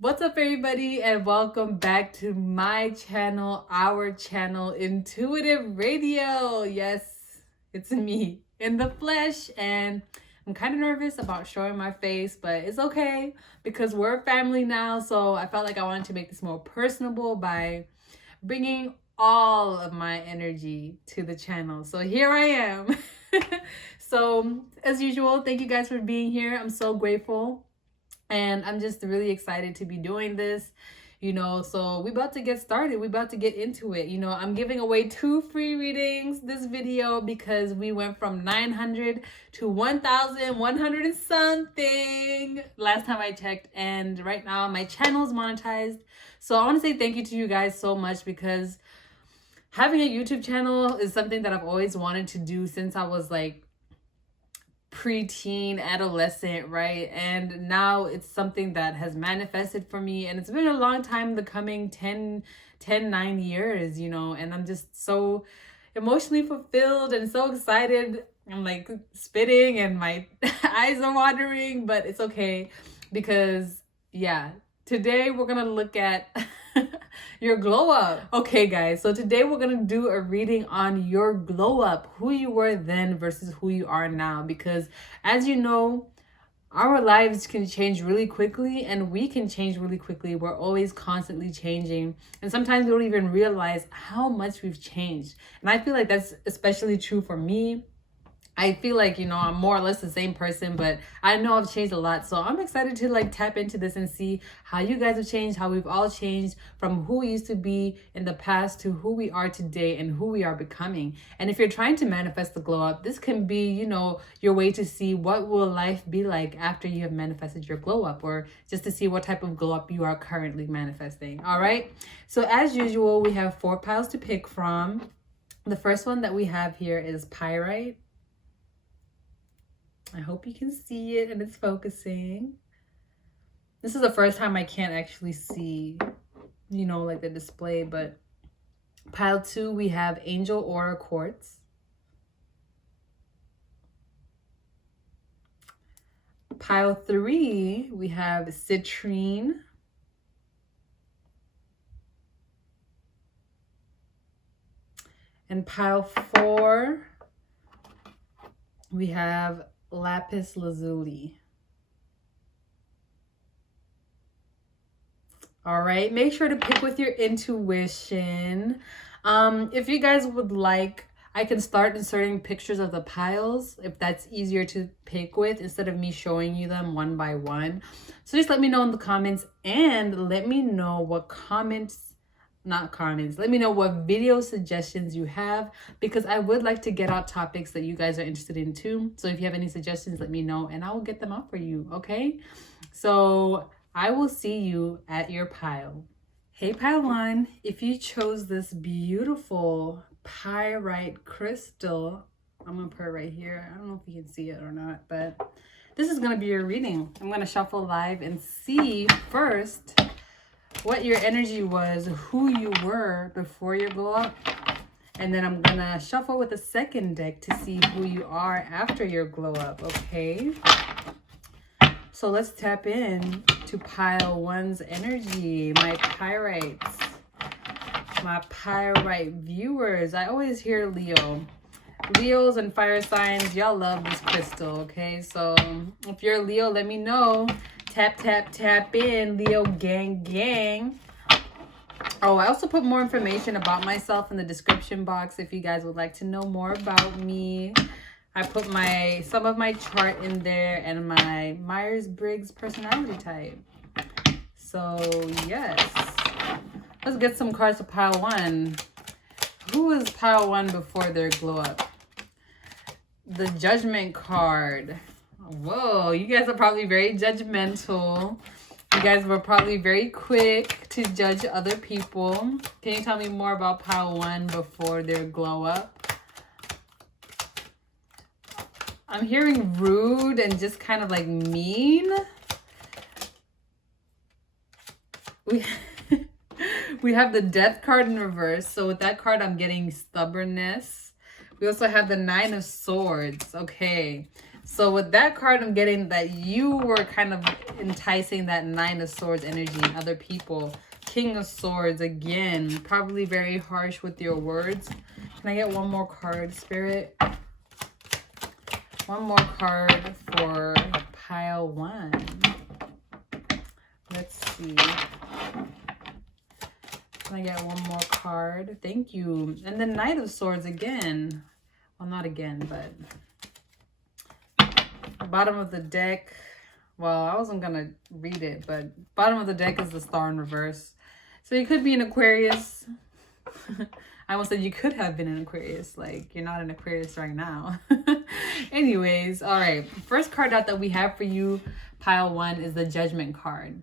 What's up, everybody, and welcome back to my channel, our channel, Intuitive Radio. Yes, it's me in the flesh, and I'm kind of nervous about showing my face, but it's okay because we're a family now. So I felt like I wanted to make this more personable by bringing all of my energy to the channel. So here I am. So as usual, thank you guys for being here. I'm so grateful. And I'm just really excited to be doing this, so we about to get started. We about to get into it. I'm giving away 2 free readings this video because we went from 900 to 1,100 and something last time I checked. And right now my channel is monetized. So I want to say thank you to you guys so much because having a YouTube channel is something that I've always wanted to do since I was like preteen, adolescent, right? And now it's something that has manifested for me, and it's been a long time, the coming 9 years, and I'm just so emotionally fulfilled and so excited. I'm like spitting and my eyes are watering, but it's okay because today we're gonna look at your glow up. Okay, guys, so today we're gonna do a reading on your glow up, who you were then versus who you are now, because as you know, our lives can change really quickly and we can change really quickly. We're always constantly changing, and sometimes we don't even realize how much we've changed. And I feel like that's especially true for me. I feel like, I'm more or less the same person, but I know I've changed a lot. So I'm excited to like tap into this and see how you guys have changed, how we've all changed from who we used to be in the past to who we are today and who we are becoming. And if you're trying to manifest the glow up, this can be, your way to see what will life be like after you have manifested your glow up, or just to see what type of glow up you are currently manifesting. All right. So as usual, we have 4 piles to pick from. The first one that we have here is Pyrite. I hope you can see it and it's focusing. This is the first time I can't actually see, like the display, but pile 2, we have Angel Aura Quartz. Pile 3, we have Citrine. And pile 4, we have Lapis Lazuli. All right, make sure to pick with your intuition. If you guys would like, I can start inserting pictures of the piles if that's easier to pick with instead of me showing you them one by one. So just let me know in the comments, and let me know what let me know what video suggestions you have, because I would like to get out topics that you guys are interested in too. So if you have any suggestions, let me know and I will get them out for you. Okay, so I will see you at your pile. Hey, pile 1, if you chose this beautiful pyrite crystal, I'm gonna put it right here. I don't know if you can see it or not, but this is gonna be your reading. I'm gonna shuffle live and see first what your energy was, who you were before your glow up, and then I'm gonna shuffle with a second deck to see who you are after your glow up. Okay, so let's tap in to pile 1's energy. My pyrites, my pyrite viewers. I always hear Leos and fire signs, y'all love this crystal. Okay, so if you're a Leo, let me know. Tap, tap, tap in, Leo gang, gang. Oh, I also put more information about myself in the description box if you guys would like to know more about me. I put some of my chart in there and my Myers-Briggs personality type. So, yes. Let's get some cards to pile 1. Who was pile 1 before their glow up? The Judgment card. Whoa, you guys are probably very judgmental. You guys were probably very quick to judge other people. Can you tell me more about pile 1 before their glow up? I'm hearing rude and just kind of like mean. We have the Death card in reverse. So with that card, I'm getting stubbornness. We also have the 9 of Swords. Okay. So with that card, I'm getting that you were kind of enticing that Nine of Swords energy in other people. King of Swords, again, probably very harsh with your words. Can I get one more card, Spirit? One more card for pile 1. Let's see. Can I get one more card? Thank you. And the Knight of Swords again. Well, not again, but bottom of the deck. Well, I wasn't gonna read it, but bottom of the deck is the Star in reverse. So you could be an Aquarius. I almost said you could have been an Aquarius. Like, you're not an Aquarius right now. Anyways, all right. First card out that we have for you, pile 1, is the Judgment card.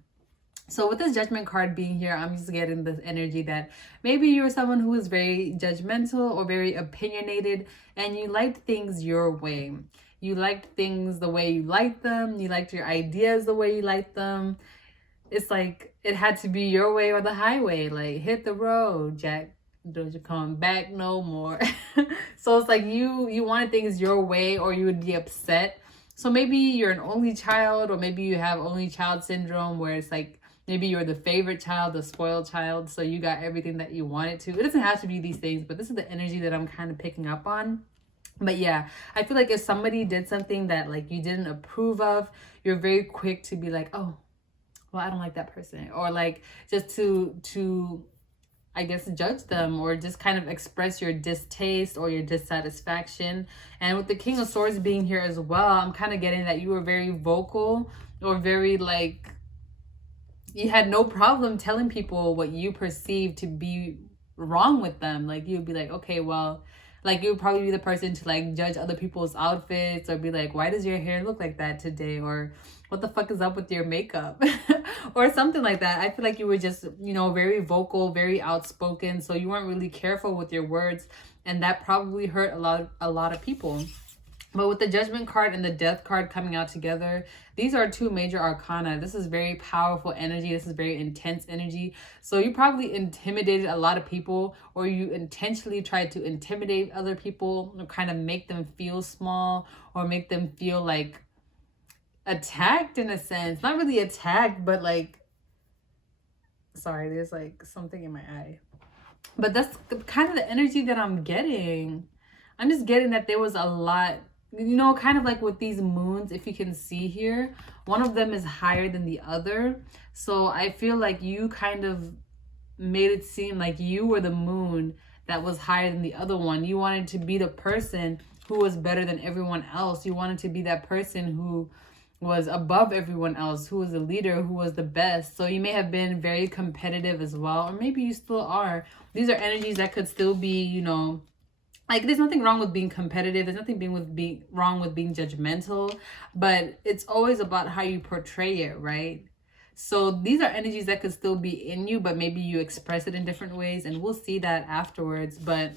So with this Judgment card being here, I'm just getting this energy that maybe you're someone who is very judgmental or very opinionated, and you liked things your way. You liked things the way you liked them. You liked your ideas the way you liked them. It's like it had to be your way or the highway. Like, hit the road, Jack. Don't you come back no more. So it's like you wanted things your way, or you would be upset. So maybe you're an only child, or maybe you have only child syndrome, where it's like maybe you're the favorite child, the spoiled child, so you got everything that you wanted to. It doesn't have to be these things, but this is the energy that I'm kind of picking up on. But yeah, I feel like if somebody did something that like you didn't approve of, you're very quick to be like, oh, well, I don't like that person, or like just to I guess judge them, or just kind of express your distaste or your dissatisfaction. And with the King of Swords being here as well, I'm kind of getting that you were very vocal, or very like you had no problem telling people what you perceive to be wrong with them. Like, you'd be like, okay, well, like, you would probably be the person to like judge other people's outfits, or be like, why does your hair look like that today? Or what the fuck is up with your makeup? Or something like that. I feel like you were just, you know, very vocal, very outspoken. So you weren't really careful with your words. And that probably hurt a lot of people. But with the Judgment card and the Death card coming out together, these are two major arcana. This is very powerful energy. This is very intense energy. So you probably intimidated a lot of people, or you intentionally tried to intimidate other people, or kind of make them feel small, or make them feel like attacked in a sense. Not really attacked, but like, sorry, there's like something in my eye. But that's kind of the energy that I'm getting. I'm just getting that there was a lot, you know, kind of like with these moons, if you can see here, one of them is higher than the other. So I feel like you kind of made it seem like you were the moon that was higher than the other one. You wanted to be the person who was better than everyone else. You wanted to be that person who was above everyone else, who was the leader, who was the best. So you may have been very competitive as well, or maybe you still are. These are energies that could still be, you know, like, there's nothing wrong with being competitive. There's nothing wrong with being judgmental, but it's always about how you portray it, right? So these are energies that could still be in you, but maybe you express it in different ways, and we'll see that afterwards. But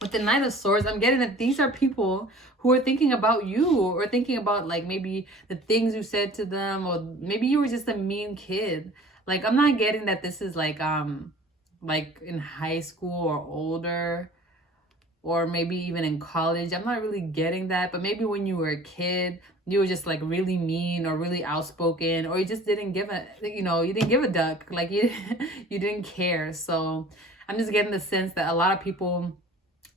with the Knight of Swords, I'm getting that these are people who are thinking about you, or thinking about like maybe the things you said to them, or maybe you were just a mean kid. Like, I'm not getting that this is like in high school or older, or maybe even in college. I'm not really getting that. But maybe when you were a kid, you were just like really mean, or really outspoken, or you just didn't give a, you know, you didn't give a duck. Like, you didn't care. So I'm just getting the sense that a lot of people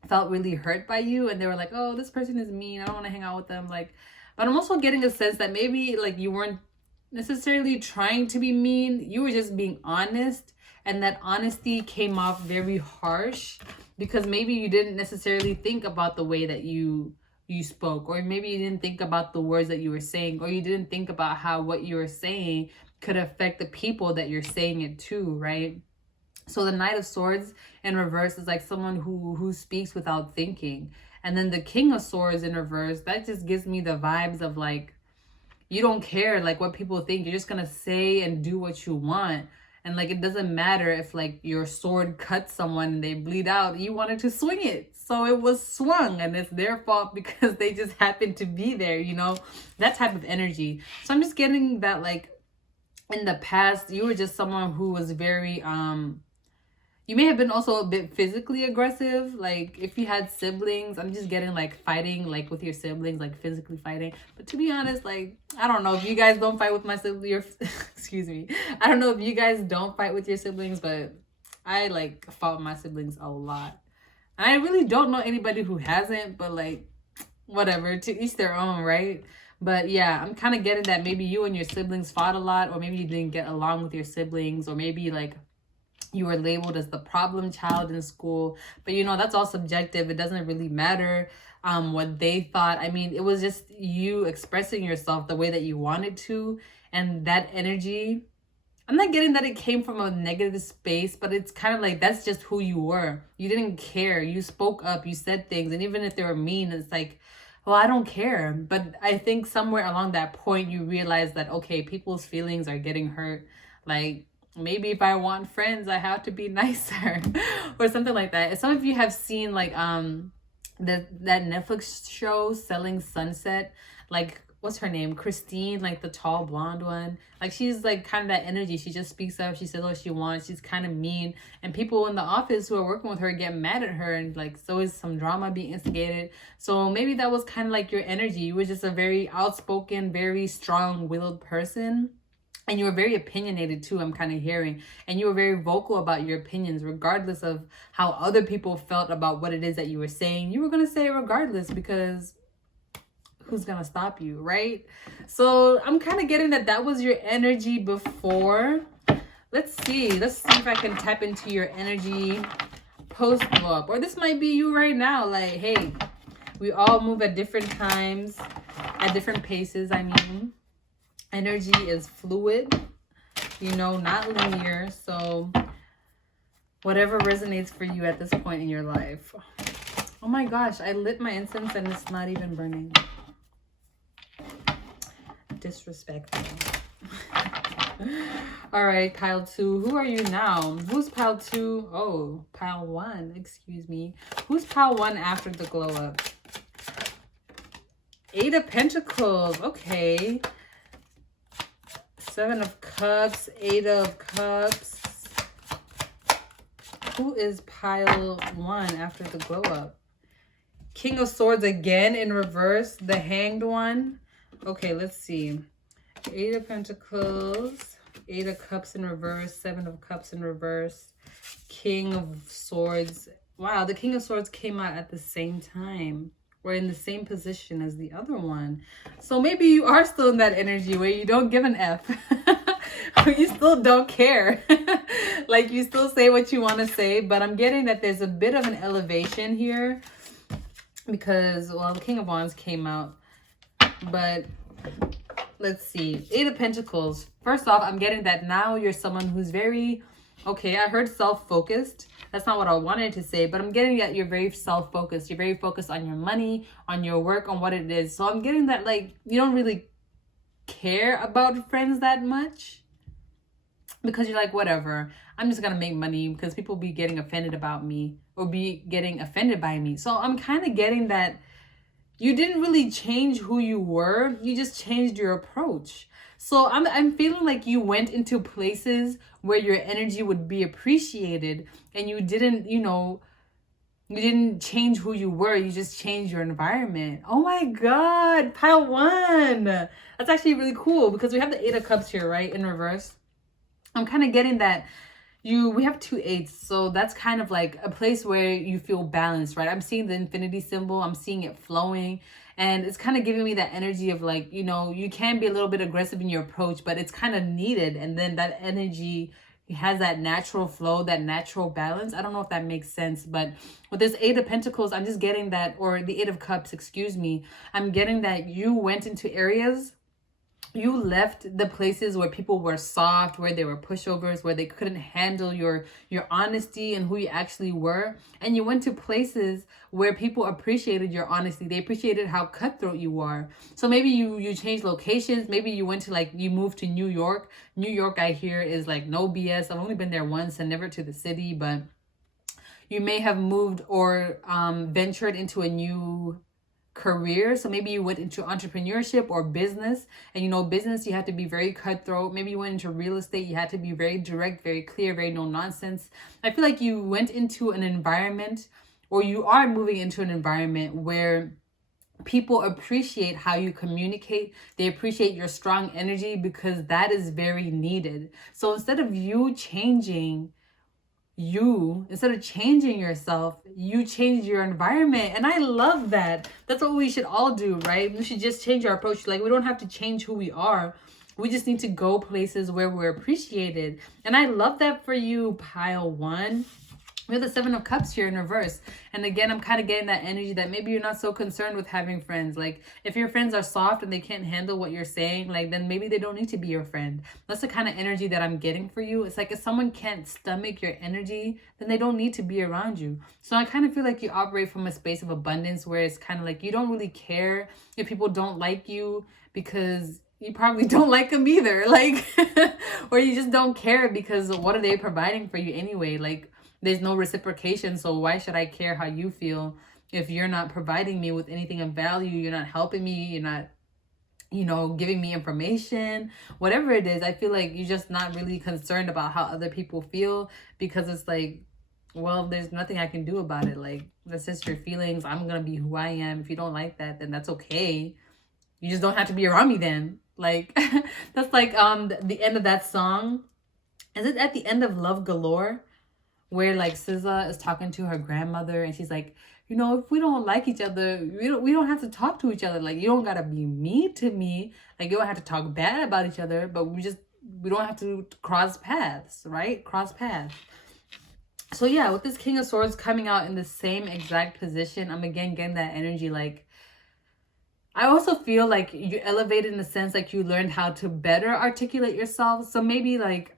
felt really hurt by you, and they were like, oh, this person is mean, I don't want to hang out with them. Like, but I'm also getting a sense that maybe like you weren't necessarily trying to be mean, you were just being honest, and that honesty came off very harsh, because maybe you didn't necessarily think about the way that you spoke, or maybe you didn't think about the words that you were saying, or you didn't think about how what you were saying could affect the people that you're saying it to, right? So the Knight of Swords in reverse is like someone who speaks without thinking. And then the King of Swords in reverse, that just gives me the vibes of like, you don't care like what people think. You're just gonna say and do what you want. And like, it doesn't matter if like your sword cuts someone and they bleed out. You wanted to swing it, so it was swung, and it's their fault because they just happened to be there, you know, that type of energy. So I'm just getting that like in the past, you were just someone who was very you may have been also a bit physically aggressive. Like if you had siblings, I'm just getting like fighting, like with your siblings, like physically fighting. But to be honest, like I don't know if you guys don't fight with my siblings. Excuse me. I don't know if you guys don't fight with your siblings, but I like fought with my siblings a lot. I really don't know anybody who hasn't, but like whatever, to each their own, right? But yeah, I'm kind of getting that maybe you and your siblings fought a lot, or maybe you didn't get along with your siblings, or maybe like you were labeled as the problem child in school. But you know, that's all subjective. It doesn't really matter what they thought. I mean, it was just you expressing yourself the way that you wanted to, and that energy, I'm not getting that it came from a negative space, but it's kind of like that's just who you were. You didn't care. You spoke up, you said things, and even if they were mean, it's like, well, I don't care. But I think somewhere along that point you realize that, okay, people's feelings are getting hurt. Like maybe if I want friends, I have to be nicer or something like that. Some of you have seen like that Netflix show Selling Sunset, like what's her name, Christine, like the tall blonde one. Like she's like kind of that energy. She just speaks up, she says what she wants, she's kind of mean, and people in the office who are working with her get mad at her, and like so is some drama being instigated. So maybe that was kind of like your energy. You were just a very outspoken, very strong-willed person. And you were very opinionated too, I'm kind of hearing. And you were very vocal about your opinions, regardless of how other people felt about what it is that you were saying. You were going to say it regardless, because who's going to stop you, right? So I'm kind of getting that that was your energy before. Let's see if I can tap into your energy post blow up. Or this might be you right now. Like, hey, we all move at different times, at different paces, I mean. Energy is fluid, you know, not linear. So whatever resonates for you at this point in your life. Oh my gosh, I lit my incense and it's not even burning. Disrespectful. All right, pile 2. Who are you now? Who's pile 2? Oh, pile 1. Excuse me. Who's pile 1 after the glow up? 8 of Pentacles. Okay. 7 of Cups, 8 of Cups. Who is pile 1 after the glow up? King of Swords again in reverse. The Hanged One. Okay, let's see. 8 of Pentacles, 8 of Cups in reverse, 7 of Cups in reverse, King of Swords. Wow, the King of Swords came out at the same time. We're in the same position as the other one. So maybe you are still in that energy where you don't give an F. You still don't care. Like you still say what you want to say, but I'm getting that there's a bit of an elevation here because, well, the King of Wands came out, but let's see. 8 of Pentacles. First off, I'm getting that now you're someone who's very, okay, I heard self-focused. That's not what I wanted to say, but I'm getting that you're very self-focused. You're very focused on your money, on your work, on what it is. So I'm getting that, like, you don't really care about friends that much because you're like, whatever, I'm just going to make money because people be getting offended about me or be getting offended by me. So I'm kind of getting that you didn't really change who you were. You just changed your approach. So I'm feeling like you went into places where your energy would be appreciated and you didn't, you know, you didn't change who you were. You just changed your environment. Oh my God, pile 1. That's actually really cool because we have the 8 of Cups here, right? In reverse. I'm kind of getting that we have 2 8s. So that's kind of like a place where you feel balanced, right? I'm seeing the infinity symbol. I'm seeing it flowing. And it's kind of giving me that energy of like, you know, you can be a little bit aggressive in your approach, but it's kind of needed. And then that energy has that natural flow, that natural balance. I don't know if that makes sense, but with this 8 of Pentacles, I'm just getting that, or the 8 of Cups, excuse me. I'm getting that you went into areas, you left the places where people were soft, where they were pushovers, where they couldn't handle your honesty and who you actually were. And you went to places where people appreciated your honesty. They appreciated how cutthroat you are. So maybe you changed locations. Maybe you went to, like, you moved to New York. New York, I hear, is like no BS. I've only been there once and never to the city, but you may have moved or ventured into a new career. So maybe you went into entrepreneurship or business, and you know, business, you have to be very cutthroat. Maybe you went into real estate, you had to be very direct, very clear, very no nonsense. I feel like you went into an environment, or you are moving into an environment where people appreciate how you communicate. They appreciate your strong energy, because that is very needed. So instead of changing yourself, you change your environment. And I love that. That's what we should all do, right? We should just change our approach. Like, we don't have to change who we are. We just need to go places where we're appreciated. And I love that for you, pile one. We have the Seven of Cups here in reverse. And again, I'm kind of getting that energy that maybe you're not so concerned with having friends. Like, if your friends are soft and they can't handle what you're saying, like, then maybe they don't need to be your friend. That's the kind of energy that I'm getting for you. It's like, if someone can't stomach your energy, then they don't need to be around you. So I kind of feel like you operate from a space of abundance, where it's kind of like you don't really care if people don't like you, because you probably don't like them either. Like, or you just don't care because what are they providing for you anyway? Like, there's no reciprocation, so why should I care how you feel if you're not providing me with anything of value? You're not helping me, you're not, you know, giving me information, whatever it is. I feel like you're just not really concerned about how other people feel, because it's like, well, there's nothing I can do about it. Like, that's just your feelings. I'm gonna be who I am. If you don't like that, then that's okay. You just don't have to be around me then. Like, that's like the end of that song. Is it at the end of Love Galore, where like SZA is talking to her grandmother, and she's like, you know, if we don't like each other, we don't have to talk to each other. Like, you don't gotta be mean to me. Like, you don't have to talk bad about each other, but we don't have to cross paths, right? Cross paths. So yeah, with this King of Swords coming out in the same exact position, I'm again getting that energy. Like, I also feel like you elevated in the sense like you learned how to better articulate yourself. So maybe like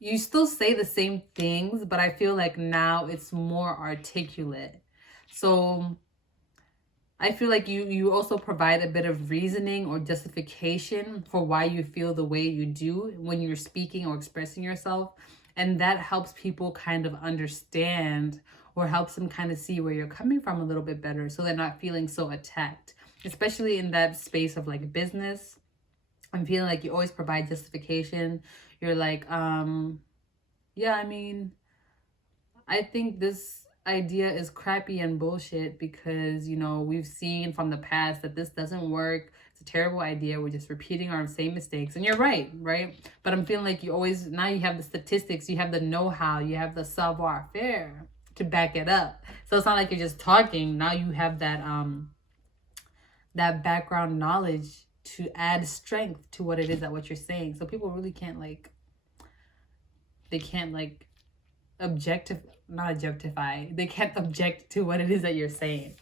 you still say the same things, but I feel like now it's more articulate. So I feel like you also provide a bit of reasoning or justification for why you feel the way you do when you're speaking or expressing yourself. And that helps people kind of understand, or helps them kind of see where you're coming from a little bit better, so they're not feeling so attacked, especially in that space of like business. I'm feeling like you always provide justification. You're like, yeah, I mean, I think this idea is crappy and bullshit because, you know, we've seen from the past that this doesn't work. It's a terrible idea. We're just repeating our same mistakes. And you're right? But I'm feeling like you always, now you have the statistics, you have the know-how, you have the savoir-faire to back it up. So it's not like you're just talking. Now you have that that background knowledge to add strength to what it is that what you're saying. So people really can't like, they can't like not objectify. They can't object to what it is that you're saying.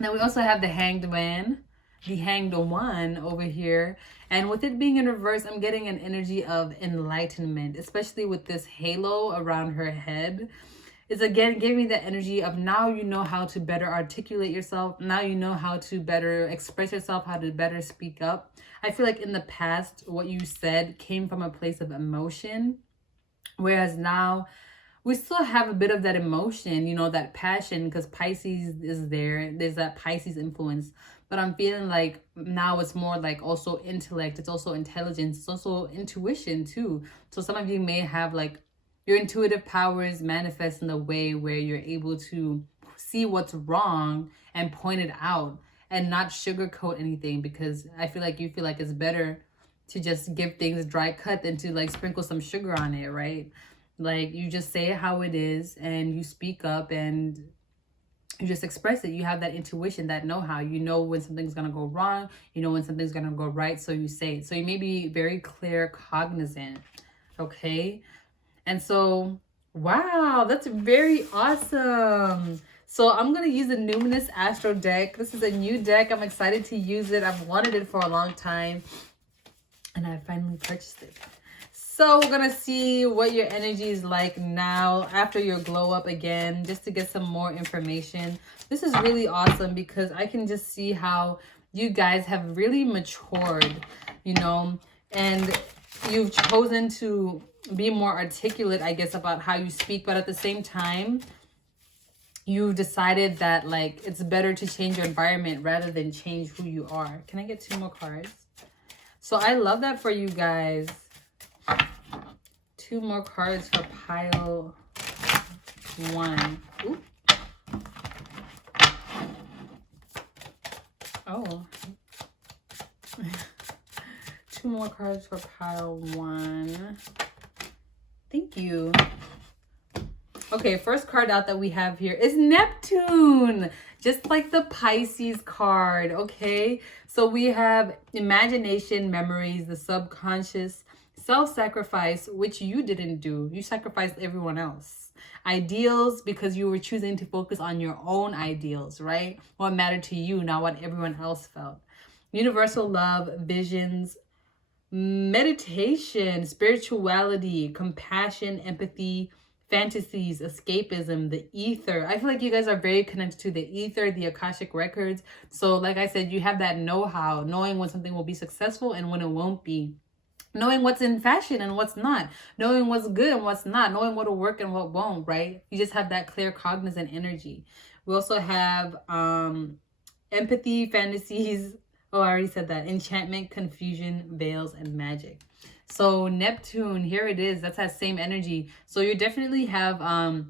Now we also have the Hanged Man, the Hanged One over here. And with it being in reverse, I'm getting an energy of enlightenment, especially with this halo around her head. It's again giving me the energy of now you know how to better articulate yourself. Now you know how to better express yourself, how to better speak up. I feel like in the past, what you said came from a place of emotion, whereas now we still have a bit of that emotion, you know, that passion, because Pisces is there. There's that Pisces influence. But I'm feeling like now it's more like also intellect. It's also intelligence. It's also intuition too. So some of you may have like your intuitive powers manifest in a way where you're able to see what's wrong and point it out and not sugarcoat anything, because I feel like you feel like it's better to just give things dry cut than to like sprinkle some sugar on it, right? Like you just say it how it is and you speak up and you just express it. You have that intuition, that know-how. You know when something's going to go wrong. You know when something's going to go right. So you say it. So you may be very clear, cognizant. Okay. And so, wow, that's very awesome. So I'm going to use the Numinous Astro deck. This is a new deck. I'm excited to use it. I've wanted it for a long time. And I finally purchased it. So we're going to see what your energy is like now after your glow up again, just to get some more information. This is really awesome because I can just see how you guys have really matured, you know, and you've chosen to be more articulate, I guess, about how you speak. But at the same time, you've decided that like it's better to change your environment rather than change who you are. Can I get 2 more cards? So I love that for you guys. 2 more cards for pile 1. Ooh. Oh. 2 more cards for pile 1. Thank you. Okay, first card out that we have here is Neptune. Just like the Pisces card, okay? So we have imagination, memories, the subconscious, self-sacrifice, which you didn't do. You sacrificed everyone else. Ideals, because you were choosing to focus on your own ideals, right? What mattered to you, not what everyone else felt. Universal love, visions, meditation, spirituality, compassion, empathy, fantasies, escapism, the ether. I feel like you guys are very connected to the ether, the Akashic records. So like I said, you have that know-how, knowing when something will be successful and when it won't be. Knowing what's in fashion and what's not. Knowing what's good and what's not. Knowing what'll work and what won't, right? You just have that clear cognizant energy. We also have empathy, fantasies. Oh, I already said that. Enchantment, confusion, veils, and magic. So Neptune, here it is. That's that same energy. So you definitely have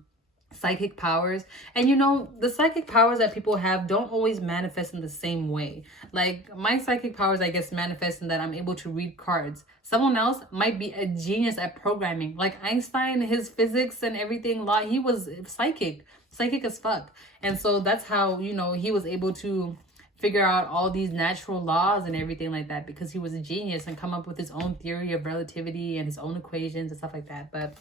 psychic powers. And you know, the psychic powers that people have don't always manifest in the same way. Like my psychic powers, I guess, manifest in that I'm able to read cards. Someone else might be a genius at programming. Like Einstein, his physics and everything, he was psychic as fuck. And so that's how, you know, he was able to figure out all these natural laws and everything like that, because he was a genius and come up with his own theory of relativity and his own equations and stuff like that. But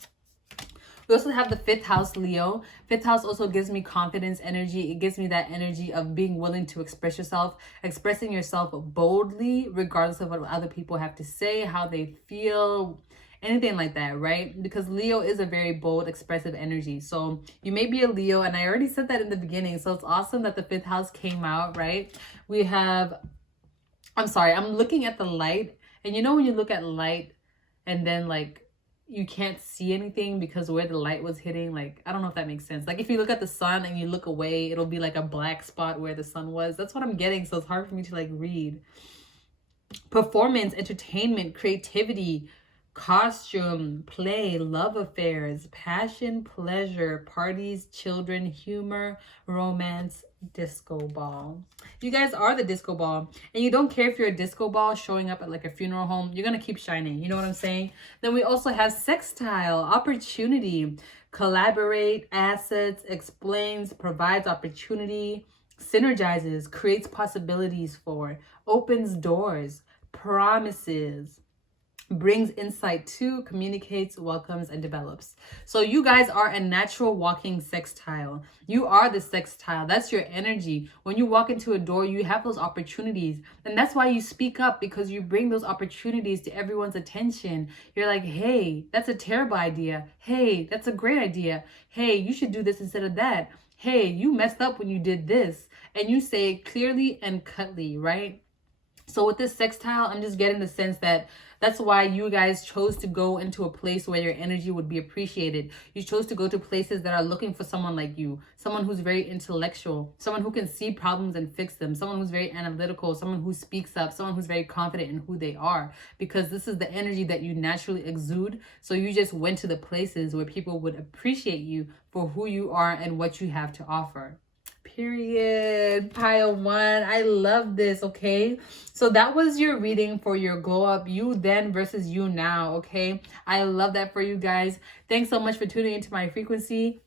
we also have the 5th house, Leo. 5th house also gives me confidence energy. It gives me that energy of being willing to express yourself, expressing yourself boldly, regardless of what other people have to say, how they feel, anything like that, right? Because Leo is a very bold, expressive energy. So you may be a Leo, and I already said that in the beginning. So it's awesome that the 5th house came out, right? We have, I'm sorry, I'm looking at the light. And you know when you look at light and then like you can't see anything because where the light was hitting, like, I don't know if that makes sense. Like if you look at the sun and you look away, it'll be like a black spot where the sun was. That's what I'm getting. So it's hard for me to like read. Performance, entertainment, creativity, costume, play, love affairs, passion, pleasure, parties, children, humor, romance, disco ball. You guys are the disco ball, and you don't care if you're a disco ball showing up at like a funeral home. You're gonna keep shining. You know what I'm saying? Then we also have sextile, opportunity, collaborate, assets, explains, provides opportunity, synergizes, creates possibilities for, opens doors, promises, brings insight to, communicates, welcomes, and develops. So you guys are a natural walking sextile. You are the sextile. That's your energy. When you walk into a door, you have those opportunities. And that's why you speak up, because you bring those opportunities to everyone's attention. You're like, hey, that's a terrible idea. Hey, that's a great idea. Hey, you should do this instead of that. Hey, you messed up when you did this. And you say it clearly and cutly, right? So with this sextile, I'm just getting the sense that that's why you guys chose to go into a place where your energy would be appreciated. You chose to go to places that are looking for someone like you, someone who's very intellectual, someone who can see problems and fix them, someone who's very analytical, someone who speaks up, someone who's very confident in who they are, because this is the energy that you naturally exude. So you just went to the places where people would appreciate you for who you are and what you have to offer. Period. Pile 1. I love this. Okay, so that was your reading for your glow up, you then versus you now. Okay, I love that for you guys. Thanks so much for tuning into my frequency.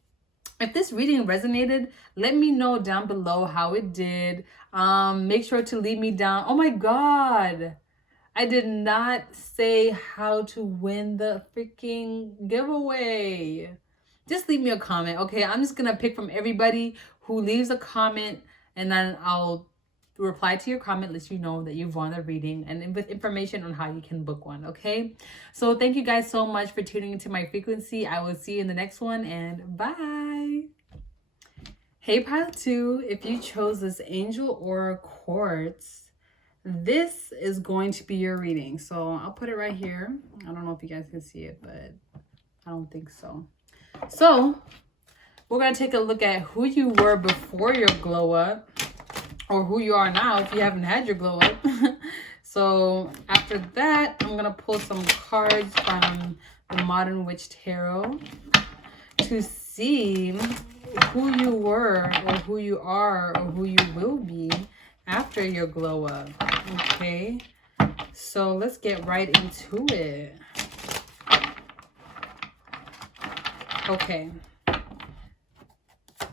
If this reading resonated, let me know down below how it did. Make sure to leave me down. Oh my god, I did not say how to win the freaking giveaway. Just leave me a comment, okay? I'm just gonna pick from everybody who leaves a comment, and then I'll reply to your comment, let you know that you've won the reading, and with information on how you can book one, okay? So thank you guys so much for tuning into my frequency. I will see you in the next one, and bye. Hey, pile 2, if you chose this angel or quartz, this is going to be your reading. So I'll put it right here. I don't know if you guys can see it, but I don't think so. So we're going to take a look at who you were before your glow up, or who you are now if you haven't had your glow up. So after that, I'm going to pull some cards from the Modern Witch Tarot to see who you were, or who you are, or who you will be after your glow up. Okay, so let's get right into it. Okay,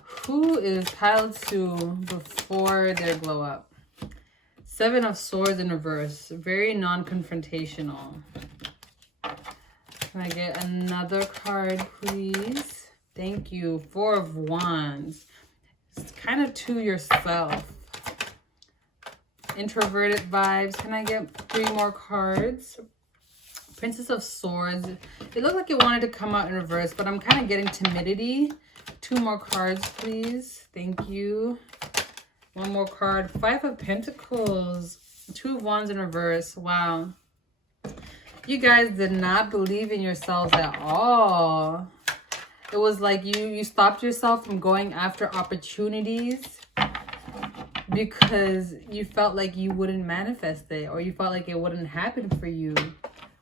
who is pile 2 before their glow up? 7 of Swords in reverse, very non-confrontational. Can I get another card, please? Thank you. 4 of Wands. It's kind of to yourself. Introverted vibes. Can I get 3 more cards? Princess of Swords. It looked like it wanted to come out in reverse, but I'm kind of getting timidity. 2 more cards, please. Thank you. 1 more card. 5 of Pentacles. 2 of Wands in reverse. Wow. You guys did not believe in yourselves at all. It was like you stopped yourself from going after opportunities because you felt like you wouldn't manifest it, or you felt like it wouldn't happen for you.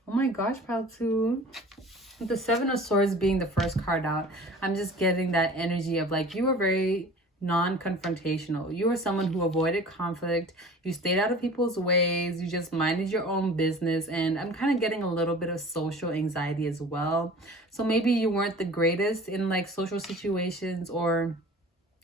Oh my gosh, pile 2. The 7 of Swords being the first card out, I'm just getting that energy of like you were very non-confrontational. You were someone who avoided conflict. You stayed out of people's ways. You just minded your own business. And I'm kind of getting a little bit of social anxiety as well. So maybe you weren't the greatest in like social situations, or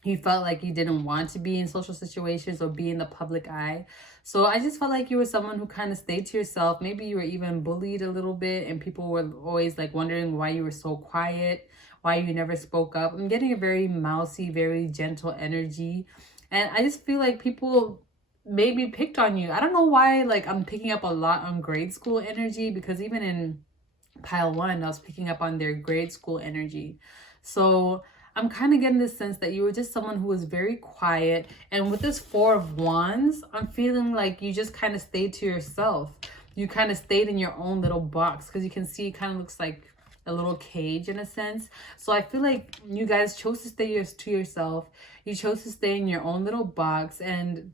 you felt like you didn't want to be in social situations or be in the public eye. So I just felt like you were someone who kind of stayed to yourself. Maybe you were even bullied a little bit, and people were always like wondering why you were so quiet, why you never spoke up. I'm getting a very mousy, very gentle energy. And I just feel like people maybe picked on you. I don't know why, like I'm picking up a lot on grade school energy, because even in pile 1, I was picking up on their grade school energy. So I'm kind of getting this sense that you were just someone who was very quiet. And with this 4 of Wands, I'm feeling like you just kind of stayed to yourself. You kind of stayed in your own little box, because you can see it kind of looks like a little cage in a sense. So I feel like you guys chose to stay to yourself. You chose to stay in your own little box, and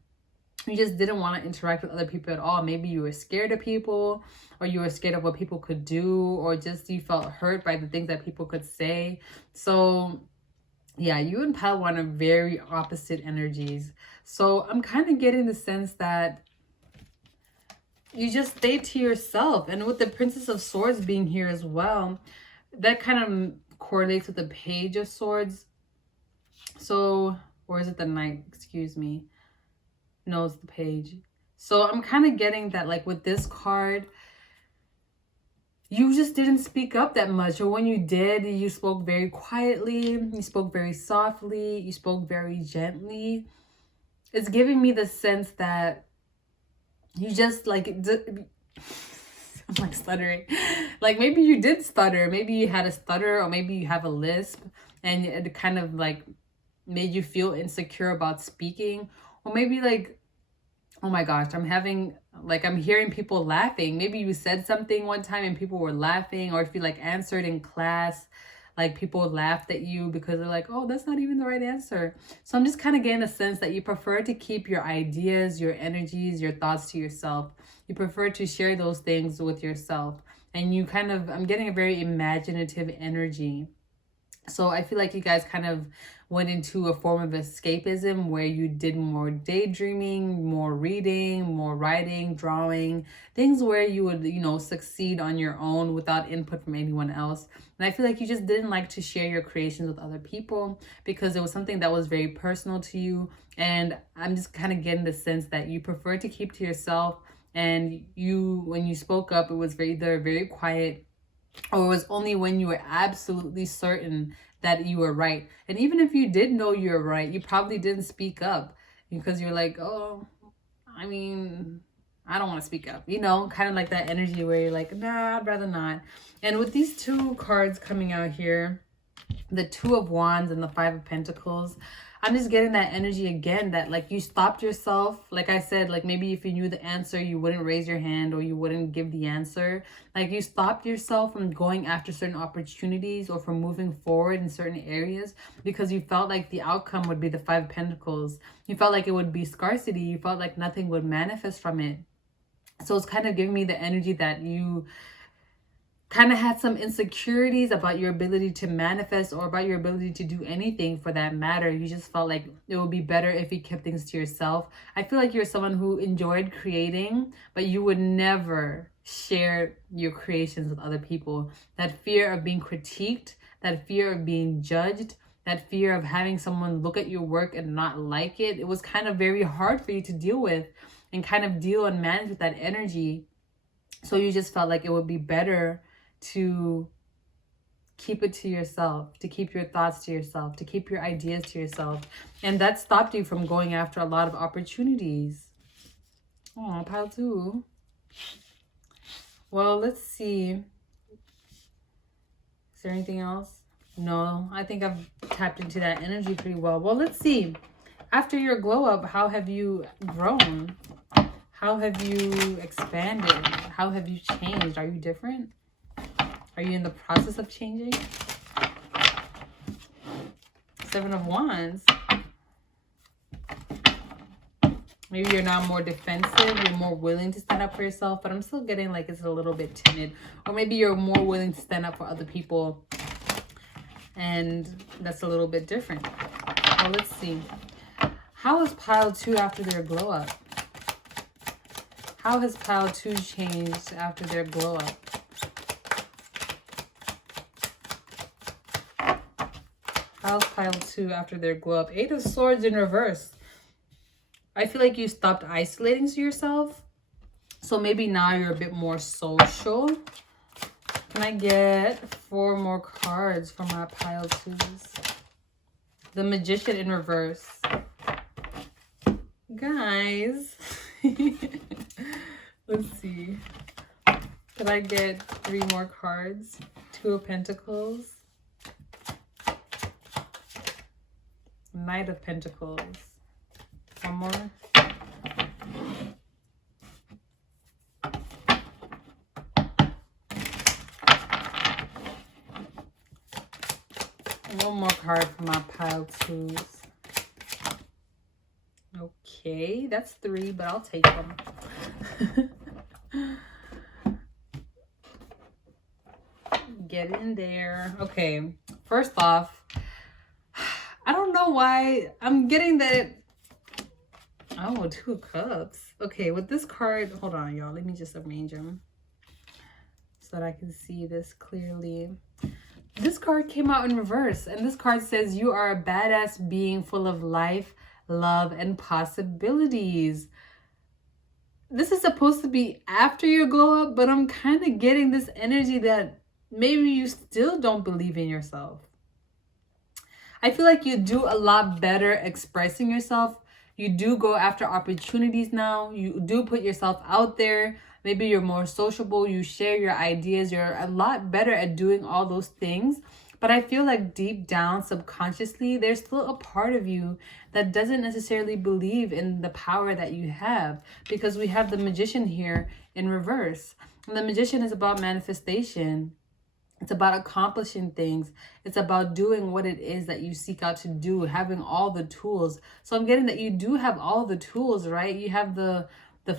you just didn't want to interact with other people at all. Maybe you were scared of people, or you were scared of what people could do, or just you felt hurt by the things that people could say. So yeah, you and pile 1 are very opposite energies. So I'm kind of getting the sense that you just stay to yourself. And with the Princess of Swords being here as well, that kind of correlates with the Page of Swords. So, or is it the Knight? Excuse me. No, it's the Page. So I'm kind of getting that, like with this card, you just didn't speak up that much. Or when you did, you spoke very quietly. You spoke very softly. You spoke very gently. It's giving me the sense that you just like, I'm like stuttering. Like maybe you did stutter. Maybe you had a stutter, or maybe you have a lisp, and it kind of like made you feel insecure about speaking. Or maybe like, oh my gosh, I'm hearing people laughing. Maybe you said something one time and people were laughing, or if you like answered in class, like people laughed at you because they're like, oh, that's not even the right answer. So I'm just kind of getting a sense that you prefer to keep your ideas, your energies, your thoughts to yourself. You prefer to share those things with yourself. And you kind of, I'm getting a very imaginative energy. So I feel like you guys kind of went into a form of escapism where you did more daydreaming, more reading, more writing, drawing, things where you would, succeed on your own without input from anyone else. And I feel like you just didn't like to share your creations with other people because it was something that was very personal to you. And I'm just kind of getting the sense that you prefer to keep to yourself. And when you spoke up, it was either very quiet, or it was only when you were absolutely certain that you were right. And even if you did know you were right, you probably didn't speak up because you're like, oh, I mean, I don't want to speak up, kind of like that energy where you're like, nah, I'd rather not. And with these two cards coming out here, the Two of Wands and the Five of Pentacles, I'm just getting that energy again, that like you stopped yourself. Like I said, like maybe if you knew the answer, you wouldn't raise your hand or you wouldn't give the answer. Like you stopped yourself from going after certain opportunities or from moving forward in certain areas because you felt like the outcome would be the Five of Pentacles. You felt like it would be scarcity. You felt like nothing would manifest from it. So it's kind of giving me the energy that you kind of had some insecurities about your ability to manifest or about your ability to do anything for that matter. You just felt like it would be better if you kept things to yourself. I feel like you're someone who enjoyed creating, but you would never share your creations with other people. That fear of being critiqued, that fear of being judged, that fear of having someone look at your work and not like it, it was kind of very hard for you to deal with and kind of deal and manage with that energy. So you just felt like it would be better to keep it to yourself, to keep your thoughts to yourself, to keep your ideas to yourself. And that stopped you from going after a lot of opportunities. Oh, pile 2. Well, let's see. Is there anything else? No, I think I've tapped into that energy pretty well. Well, let's see. After your glow up, how have you grown? How have you expanded? How have you changed? Are you different? Are you in the process of changing? 7 of Wands. Maybe you're now more defensive. You're more willing to stand up for yourself. But I'm still getting like it's a little bit timid. Or maybe you're more willing to stand up for other people. And that's a little bit different. Well, let's see. How is pile 2 after their glow up? How has pile 2 changed after their glow up? How's pile 2 after their glow up? 8 of Swords in reverse. I feel like you stopped isolating yourself. So maybe now you're a bit more social. Can I get 4 more cards for my pile 2s? The Magician in reverse. Guys. Let's see. Can I get 3 more cards? 2 of Pentacles. Knight of Pentacles. 1 more. One more card for my pile 2s. Okay, that's 3, but I'll take them. Get in there. Okay, first off, I don't know why I'm getting that. Oh, 2 of Cups. Okay, with this card, hold on, y'all. Let me just arrange them so that I can see this clearly. This card came out in reverse, and this card says you are a badass being full of life, love, and possibilities. This is supposed to be after your glow up, but I'm kind of getting this energy that maybe you still don't believe in yourself. I feel like you do a lot better expressing yourself. You do go after opportunities now. You do put yourself out there. Maybe you're more sociable. You share your ideas. You're a lot better at doing all those things. But I feel like deep down, subconsciously, there's still a part of you that doesn't necessarily believe in the power that you have. Because we have the Magician here in reverse. And the Magician is about manifestation. It's about accomplishing things. It's about doing what it is that you seek out to do, having all the tools. So I'm getting that you do have all the tools, right? You have the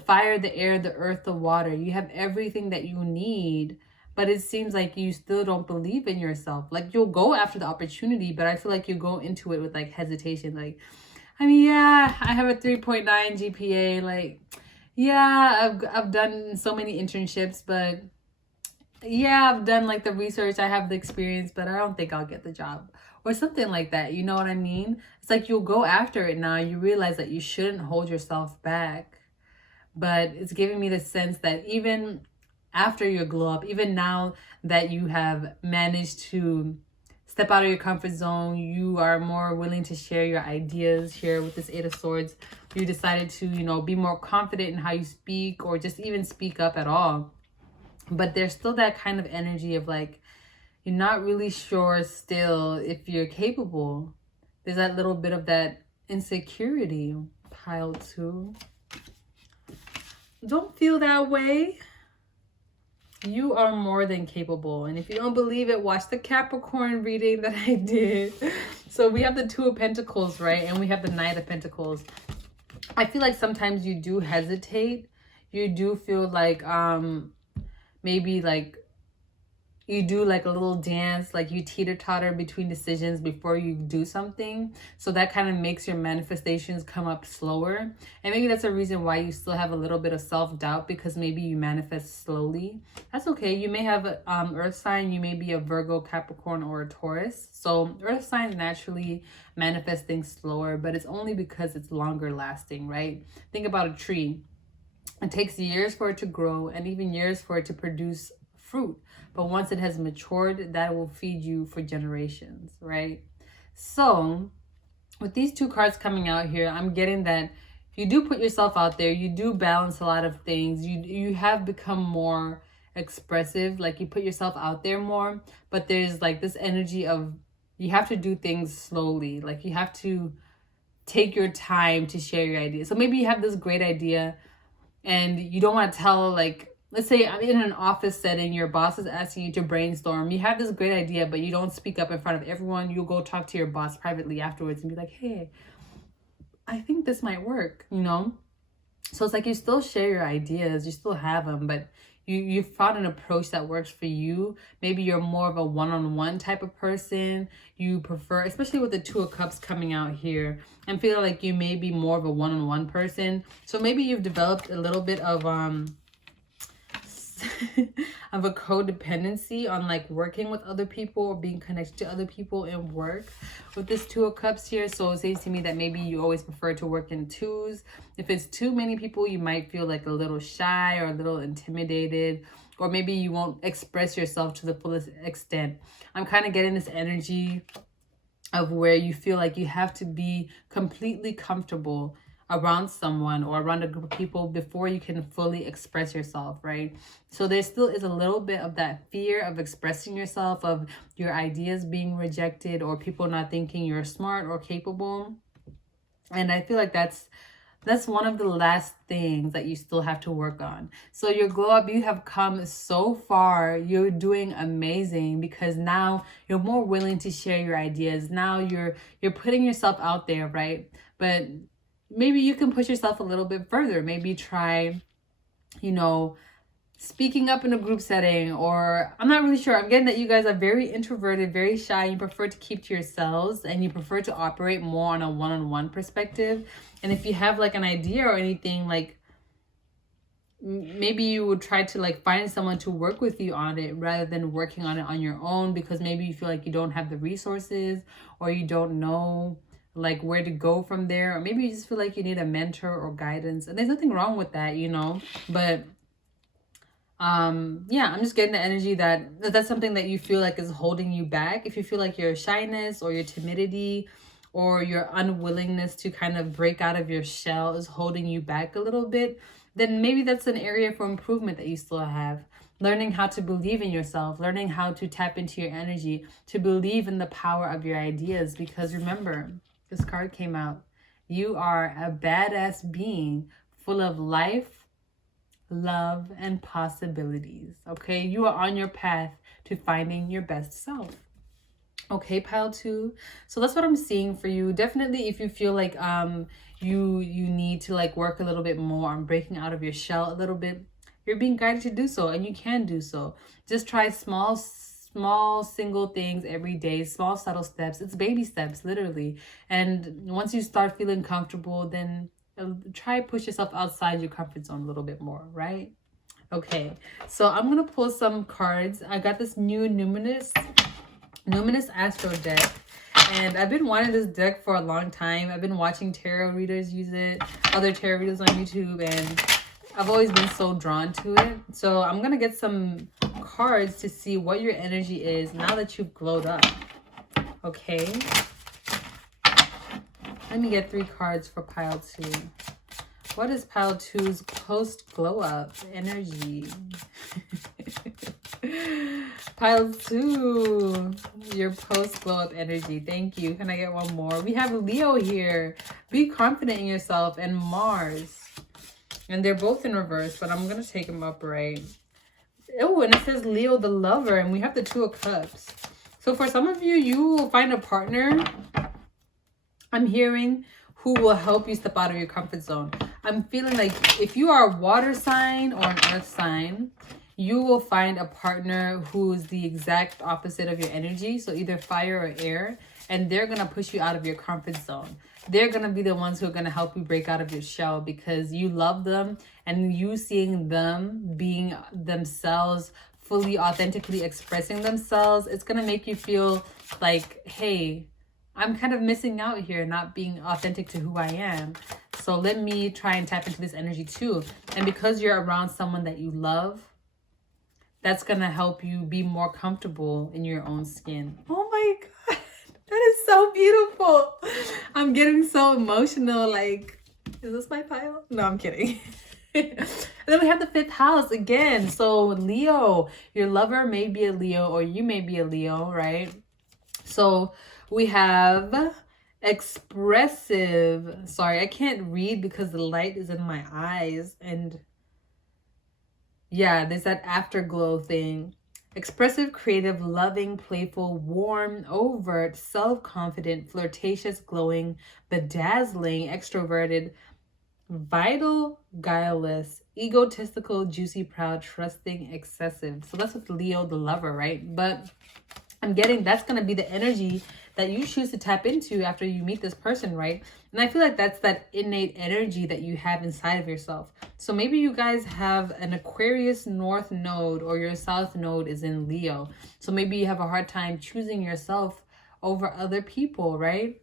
fire, the air, the earth, the water. You have everything that you need. But it seems like you still don't believe in yourself. Like you'll go after the opportunity, but I feel like you go into it with like hesitation. Like, I mean, yeah, I have a 3.9 GPA. Like, yeah, I've done so many internships, but yeah, I've done like the research, I have the experience, but I don't think I'll get the job or something like that. You know what I mean? It's like you'll go after it now. You realize that you shouldn't hold yourself back. But it's giving me the sense that even after your glow up, even now that you have managed to step out of your comfort zone, you are more willing to share your ideas here with this 8 of Swords. You decided to, you know, be more confident in how you speak or just even speak up at all. But there's still that kind of energy of like, you're not really sure still if you're capable. There's that little bit of that insecurity. Pile 2. Don't feel that way. You are more than capable. And if you don't believe it, watch the Capricorn reading that I did. So we have the 2 of Pentacles, right? And we have the Knight of Pentacles. I feel like sometimes you do hesitate. You do feel like maybe like you do like a little dance, like you teeter-totter between decisions before you do something. So that kind of makes your manifestations come up slower. And maybe that's a reason why you still have a little bit of self-doubt, because maybe you manifest slowly. That's okay. You may have earth sign, you may be a Virgo, Capricorn, or a Taurus. So earth signs naturally manifest things slower, but it's only because it's longer lasting, right? Think about a tree. It takes years for it to grow and even years for it to produce fruit. But once it has matured, that will feed you for generations, right? So with these 2 cards coming out here, I'm getting that you do put yourself out there. You do balance a lot of things. You have become more expressive, like you put yourself out there more. But there's like this energy of you have to do things slowly. Like you have to take your time to share your idea. So maybe you have this great idea and you don't want to tell, like, let's say I'm in an office setting, your boss is asking you to brainstorm. You have this great idea, but you don't speak up in front of everyone. You'll go talk to your boss privately afterwards and be like, hey, I think this might work, you know? So it's like you still share your ideas, you still have them, but you found an approach that works for you. Maybe you're more of a one-on-one type of person. You prefer, especially with the 2 of Cups coming out here, and feel like you may be more of a one-on-one person. So maybe you've developed a little bit of of a codependency on like working with other people or being connected to other people in work with this 2 of Cups here. So it seems to me that maybe you always prefer to work in 2s. If it's too many people, you might feel like a little shy or a little intimidated, or maybe you won't express yourself to the fullest extent. I'm kind of getting this energy of where you feel like you have to be completely comfortable around someone or around a group of people before you can fully express yourself, right? So there still is a little bit of that fear of expressing yourself, of your ideas being rejected or people not thinking you're smart or capable. And I feel like that's one of the last things that you still have to work on. So your glow up, you have come so far. You're doing amazing because now you're more willing to share your ideas. Now you're putting yourself out there, right? But maybe you can push yourself a little bit further. Maybe try, you know, speaking up in a group setting, or I'm not really sure. I'm getting that you guys are very introverted, very shy. You prefer to keep to yourselves and you prefer to operate more on a one-on-one perspective. And if you have like an idea or anything, like maybe you would try to like find someone to work with you on it rather than working on it on your own, because maybe you feel like you don't have the resources or you don't know like where to go from there, or maybe you just feel like you need a mentor or guidance. And there's nothing wrong with that, you know, but yeah, I'm just getting the energy that that's something that you feel like is holding you back. If you feel like your shyness or your timidity or your unwillingness to kind of break out of your shell is holding you back a little bit, then maybe that's an area for improvement that you still have. Learning how to believe in yourself, learning how to tap into your energy, to believe in the power of your ideas. Because remember, this card came out. You are a badass being full of life, love, and possibilities. Okay, you are on your path to finding your best self. Okay, pile 2. So that's what I'm seeing for you. Definitely, if you feel like you need to like work a little bit more on breaking out of your shell a little bit, you're being guided to do so, and you can do so. Just try small single things every day, small subtle steps. It's baby steps, literally. And once you start feeling comfortable, then try push yourself outside your comfort zone a little bit more, right? Okay, so I'm gonna pull some cards. I got this new numinous astro deck, and I've been wanting this deck for a long time. I've been watching tarot readers use it, other tarot readers on YouTube, and I've always been so drawn to it. So I'm gonna get some cards to see what your energy is now that you've glowed up. Okay, let me get 3 cards for pile 2. What is pile 2's post glow up energy? Pile 2, your post glow up energy. Thank you. Can I get one more? We have Leo here. Be confident in yourself, and Mars. And they're both in reverse, but I'm going to take them upright. Oh, and it says Leo the lover, and we have the 2 of Cups. So for some of you, you will find a partner, I'm hearing, who will help you step out of your comfort zone. I'm feeling like if you are a water sign or an earth sign, you will find a partner who is the exact opposite of your energy. So either fire or air, and they're going to push you out of your comfort zone. They're going to be the ones who are going to help you break out of your shell because you love them, and you seeing them being themselves, fully authentically expressing themselves, it's going to make you feel like, hey, I'm kind of missing out here, not being authentic to who I am. So let me try and tap into this energy too. And because you're around someone that you love, that's going to help you be more comfortable in your own skin. Oh my God. That is so beautiful. I'm getting so emotional. Like, is this my pile? No, I'm kidding. And then we have the 5th house again. So Leo, your lover may be a Leo, or you may be a Leo, right? So we have expressive. Sorry, I can't read because the light is in my eyes. And yeah, there's that afterglow thing. Expressive, creative, loving, playful, warm, overt, self-confident, flirtatious, glowing, bedazzling, extroverted, vital, guileless, egotistical, juicy, proud, trusting, excessive. So that's with Leo the lover, right? But I'm getting that's going to be the energy that you choose to tap into after you meet this person, right? And I feel like that's that innate energy that you have inside of yourself. So maybe you guys have an Aquarius North node, or your South node is in Leo. So maybe you have a hard time choosing yourself over other people, right?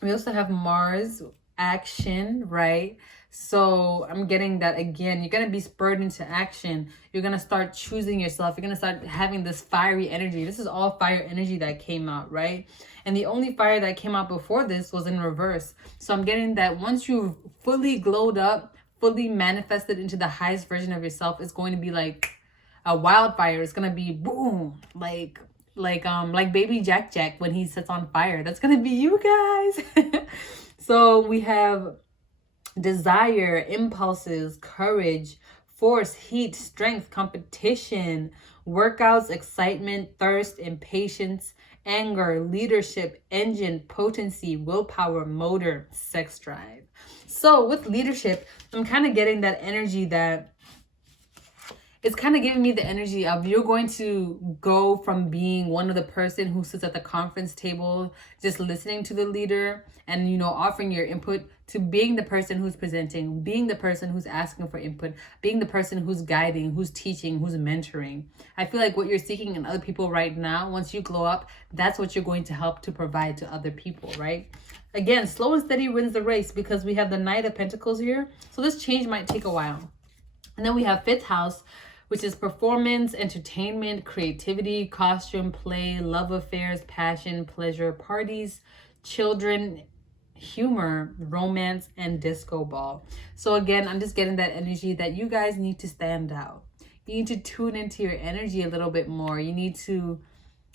We also have Mars action, right? So I'm getting that again, you're going to be spurred into action. You're going to start choosing yourself. You're going to start having this fiery energy. This is all fire energy that came out, right? And the only fire that came out before this was in reverse. So I'm getting that once you've fully glowed up, fully manifested into the highest version of yourself, it's going to be like a wildfire. It's going to be boom, like baby Jack when he sets on fire. That's going to be you guys. So we have desire, impulses, courage, force, heat, strength, competition, workouts, excitement, thirst, impatience, anger, leadership, engine, potency, willpower, motor, sex drive. So with leadership, I'm kind of getting that energy that it's kind of giving me the energy of you're going to go from being one of the person who sits at the conference table, just listening to the leader and, you know, offering your input, to being the person who's presenting, being the person who's asking for input, being the person who's guiding, who's teaching, who's mentoring. I feel like what you're seeking in other people right now, once you glow up, that's what you're going to help to provide to other people, right? Again, slow and steady wins the race because we have the Knight of Pentacles here. So this change might take a while. And then we have 5th house, which is performance, entertainment, creativity, costume, play, love affairs, passion, pleasure, parties, children, humor, romance, and disco ball. So again, I'm just getting that energy that you guys need to stand out. You need to tune into your energy a little bit more. You need to,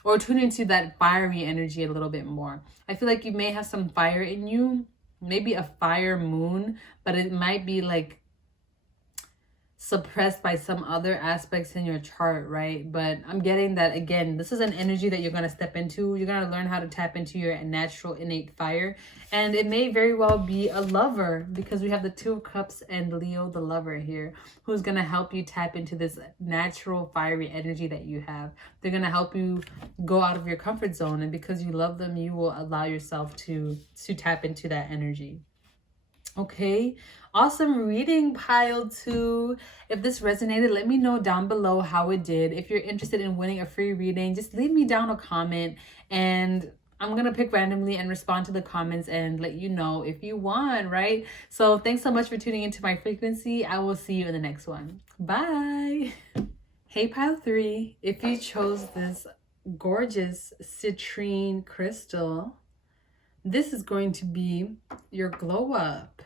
or tune into that fiery energy a little bit more. I feel like you may have some fire in you, maybe a fire moon, but it might be like suppressed by some other aspects in your chart, right? But I'm getting that, again, this is an energy that you're going to step into. You're going to learn how to tap into your natural innate fire, and it may very well be a lover because we have the 2 of Cups and Leo the lover here, who's going to help you tap into this natural fiery energy that you have. They're going to help you go out of your comfort zone, and because you love them, you will allow yourself to tap into that energy. Okay, awesome reading, pile 2. If this resonated, let me know down below how it did. If you're interested in winning a free reading, just leave me down a comment and I'm going to pick randomly and respond to the comments and let you know if you won, right? So thanks so much for tuning into my frequency. I will see you in the next one. Bye. Hey, pile 3, if you chose this gorgeous citrine crystal, this is going to be your glow up.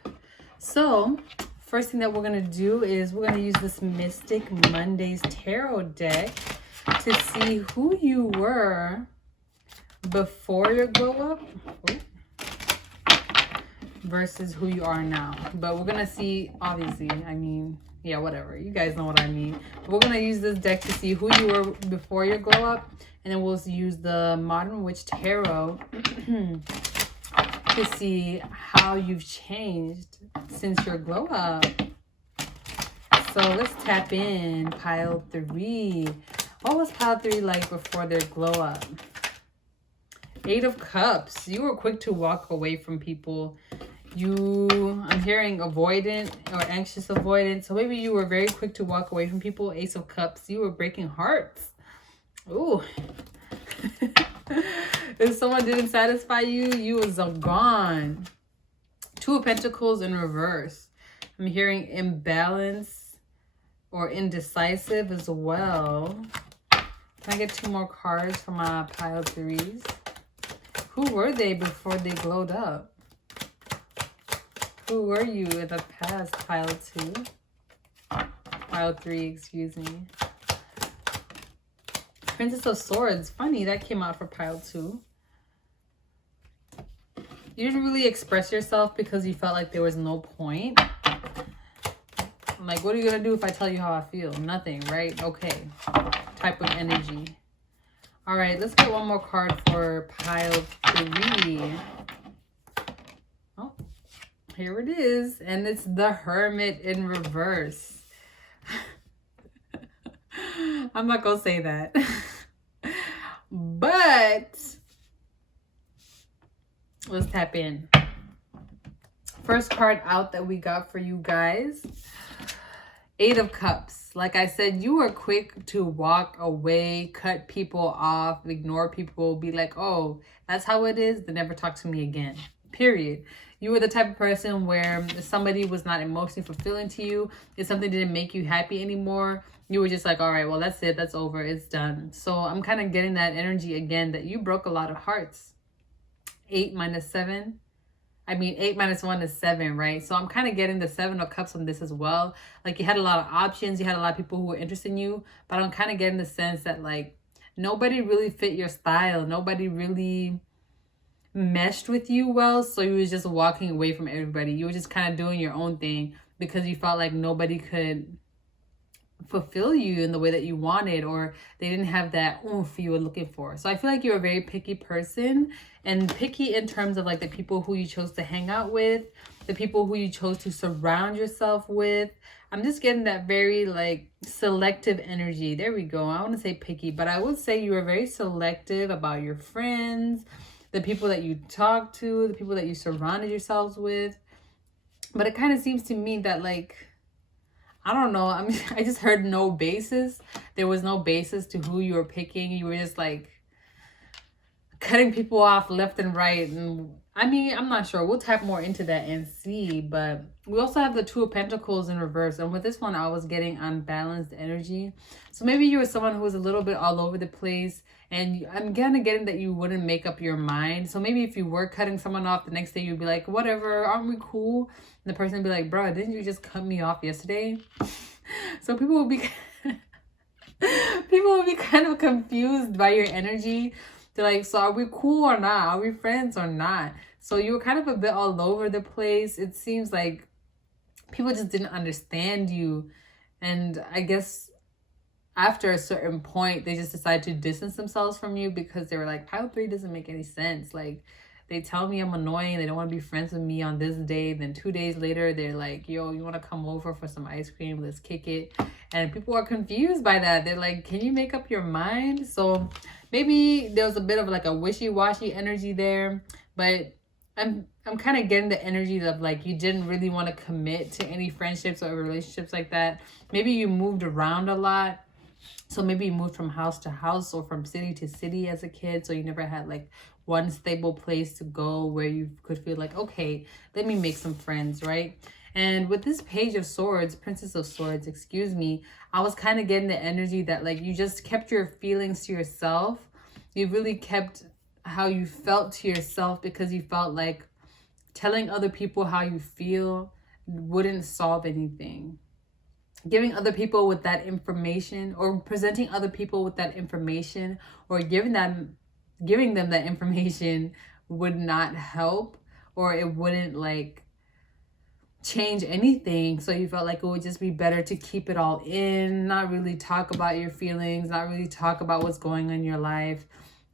So first thing that we're going to do is we're going to use this Mystic Mondays tarot deck. to see who you were before your glow up versus who you are now. But we're gonna see, obviously, I mean, yeah, whatever, you guys know what I mean. But we're gonna use this deck to see who you were before your glow up, and then we'll use the Modern Witch Tarot to see how you've changed since your glow up. So let's tap in pile 3. What was pile 3 like before their glow up? 8 of Cups. You were quick to walk away from people. I'm hearing avoidant or anxious avoidant. So maybe you were very quick to walk away from people. Ace of Cups. You were breaking hearts. Ooh. If someone didn't satisfy you, you was gone. 2 of Pentacles in reverse. I'm hearing imbalance or indecisive as well. Can I get 2 more cards for my pile 3s? Who were they before they glowed up? Who were you in the past, pile 2? Pile 3, excuse me. Princess of Swords. Funny, that came out for pile 2. You didn't really express yourself because you felt like there was no point. I'm like, what are you going to do if I tell you how I feel? Nothing, right? Okay. Type of energy. All right, let's get 1 more card for pile 3. Oh, here it is. And it's the Hermit in reverse. I'm not going to say that. But let's tap in. First card out that we got for you guys. 8 of Cups. Like I said, you were quick to walk away, cut people off, ignore people, be like, oh, that's how it is, then never talk to me again. Period. You were the type of person where if somebody was not emotionally fulfilling to you, if something didn't make you happy anymore, you were just like, all right, well, that's it. That's over. It's done. So I'm kind of getting that energy again that you broke a lot of hearts. 8 minus 7. I mean, 8 minus 1 is 7, right? So I'm kind of getting the 7 of Cups on this as well. Like, you had a lot of options. You had a lot of people who were interested in you. But I'm kind of getting the sense that, like, nobody really fit your style. Nobody really meshed with you well. So you was just walking away from everybody. You were just kind of doing your own thing because you felt like nobody could fulfill you in the way that you wanted, or they didn't have that oomph you were looking for. So I feel like you're a very picky person, and picky in terms of like the people who you chose to hang out with, the people who you chose to surround yourself with. I'm just getting that very like selective energy. There we go. I want to say picky, but I would say you are very selective about your friends, the people that you talk to, the people that you surrounded yourselves with. But it kind of seems to me that, like, I don't know. I mean, I just heard no basis. There was no basis to who you were picking. You were just like cutting people off left and right. And I mean, I'm not sure. We'll tap more into that and see. But we also have the 2 of Pentacles in reverse. And with this one, I was getting unbalanced energy. So maybe you were someone who was a little bit all over the place. And I'm kind of getting that you wouldn't make up your mind. So maybe if you were cutting someone off, the next day you'd be like, whatever, aren't we cool? And the person would be like, bro, didn't you just cut me off yesterday? So people will be kind of confused by your energy. They're like, so are we cool or not? Are we friends or not? So you were kind of a bit all over the place. It seems like people just didn't understand you. And I guess after a certain point, they just decided to distance themselves from you because they were like, pile 3 doesn't make any sense. Like, they tell me I'm annoying. They don't want to be friends with me on this day. Then 2 days later, they're like, yo, you want to come over for some ice cream? Let's kick it. And people are confused by that. They're like, can you make up your mind? So maybe there was a bit of like a wishy-washy energy there. But I'm kind of getting the energy of like you didn't really want to commit to any friendships or relationships like that. Maybe you moved around a lot. So maybe you moved from house to house or from city to city as a kid. So you never had like one stable place to go where you could feel like, okay, let me make some friends, right? And with this Page of Swords, Princess of Swords, excuse me, I was kind of getting the energy that like you just kept your feelings to yourself. You really kept how you felt to yourself because you felt like telling other people how you feel wouldn't solve anything. giving other people with that information, or presenting other people with that information, or giving them that information would not help, or it wouldn't like change anything. So you felt like it would just be better to keep it all in, not really talk about your feelings, not really talk about what's going on in your life,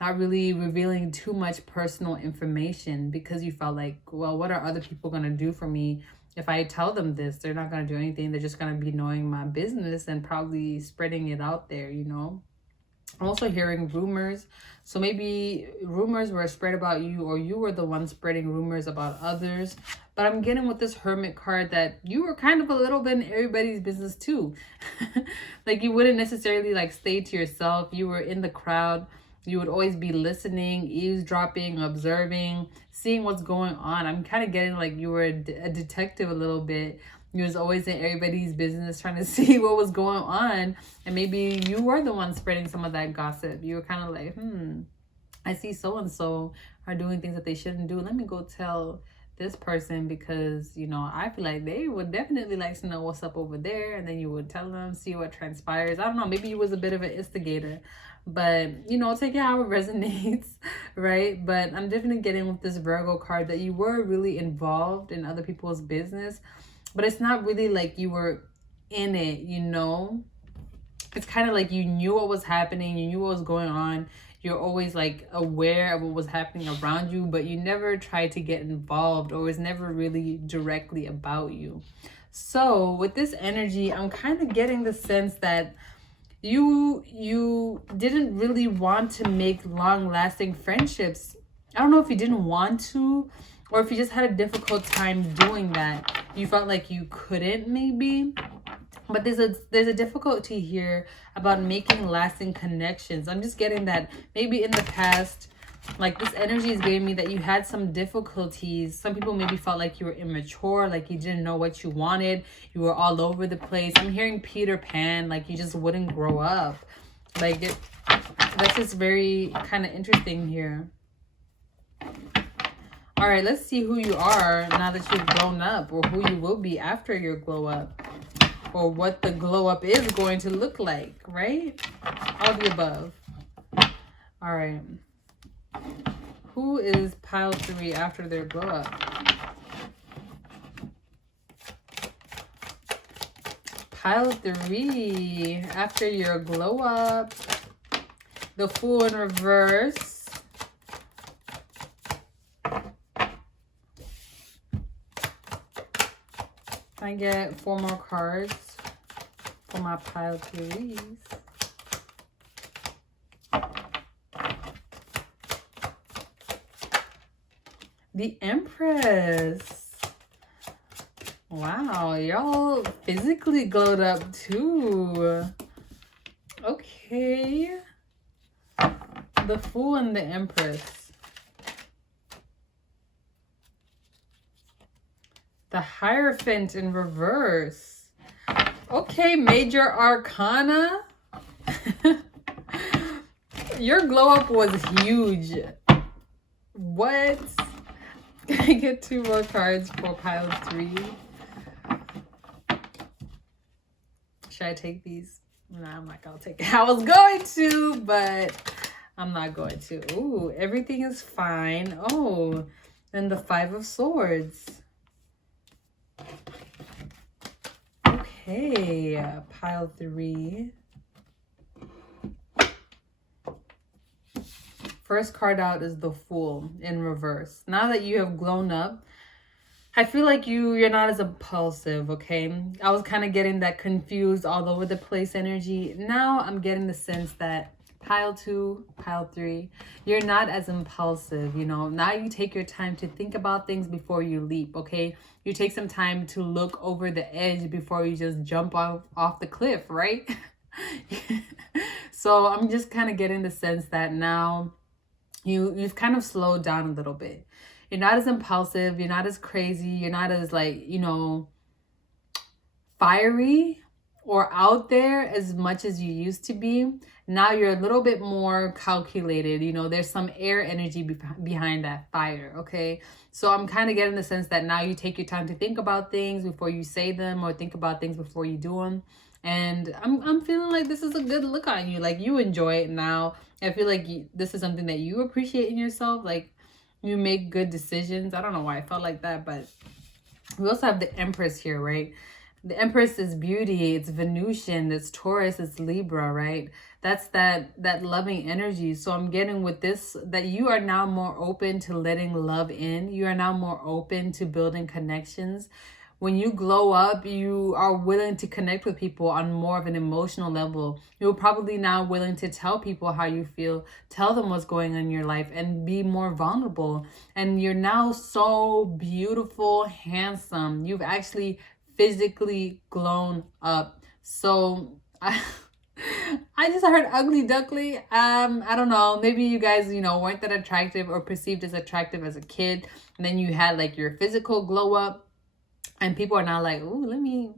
not really revealing too much personal information, because you felt like, well, what are other people going to do for me if I tell them this? They're not going to do anything. They're just going to be knowing my business and probably spreading it out there, you know. I'm also hearing rumors. So maybe rumors were spread about you, or you were the one spreading rumors about others. But I'm getting with this Hermit card that you were kind of a little bit in everybody's business too. Like you wouldn't necessarily like stay to yourself. You were in the crowd. You would always be listening, eavesdropping, observing, seeing what's going on. I'm kind of getting like you were a detective a little bit. You was always in everybody's business trying to see what was going on. And maybe you were the one spreading some of that gossip. You were kind of like, I see so-and-so are doing things that they shouldn't do. Let me go tell this person, because, you know, I feel like they would definitely like to know what's up over there. And then you would tell them, see what transpires. I don't know. Maybe you was a bit of an instigator. But, you know, take it how it resonates, right? But I'm definitely getting with this Virgo card that you were really involved in other people's business. But it's not really like you were in it, you know? It's kind of like you knew what was happening. You knew what was going on. You're always like aware of what was happening around you, but you never tried to get involved, or it was never really directly about you. So with this energy, I'm kind of getting the sense that you didn't really want to make long-lasting friendships. I don't know if you didn't want to, or if you just had a difficult time doing that. You felt like you couldn't, maybe. But there's a difficulty here about making lasting connections. I'm just getting that maybe in the past, like this energy is giving me that you had some difficulties. Some people maybe felt like you were immature, like you didn't know what you wanted. You were all over the place. I'm hearing Peter Pan, like you just wouldn't grow up. Like that's just very kind of interesting here. All right, let's see who you are now that you've grown up, or who you will be after your glow up, or what the glow up is going to look like, right? All the above. All right. Who is pile 3 after their glow up? Pile 3 after your glow up. The Fool in reverse. I get 4 more cards for my pile 3s. The Empress. Wow, y'all physically glowed up too. Okay. The Fool and the Empress. The Hierophant in reverse. Okay, Major Arcana. Your glow up was huge. What? I get 2 more cards for pile 3. Should I take these? No, I'm not gonna take it. I was going to, but I'm not going to. Ooh, everything is fine. Oh, then the 5 of Swords. Okay, pile 3. First card out is the Fool in reverse. Now that you have grown up, I feel like you're not as impulsive, okay? I was kind of getting that confused, all over the place energy. Now I'm getting the sense that pile 2, pile 3, you're not as impulsive, you know? Now you take your time to think about things before you leap, okay? You take some time to look over the edge before you just jump off the cliff, right? So I'm just kind of getting the sense that now you've kind of slowed down a little bit. You're not as impulsive. You're not as crazy. You're not as like, you know, fiery or out there as much as you used to be. Now you're a little bit more calculated. You know, there's some air energy behind that fire, okay? So I'm kind of getting the sense that now you take your time to think about things before you say them, or think about things before you do them. And I'm feeling like this is a good look on you. Like, you enjoy it now. I feel like this is something that you appreciate in yourself. Like, you make good decisions. I don't know why I felt like that, but we also have the Empress here, right? The Empress is beauty, it's Venusian, it's Taurus, it's Libra, right? That's that loving energy. So I'm getting with this that you are now more open to letting love in. You are now more open to building connections. When you glow up, you are willing to connect with people on more of an emotional level. You're probably now willing to tell people how you feel, tell them what's going on in your life, and be more vulnerable. And you're now so beautiful, handsome. You've actually physically grown up. So I just heard ugly duckly. I don't know. Maybe you guys, weren't that attractive or perceived as attractive as a kid. And then you had like your physical glow up. And people are now like, ooh, let me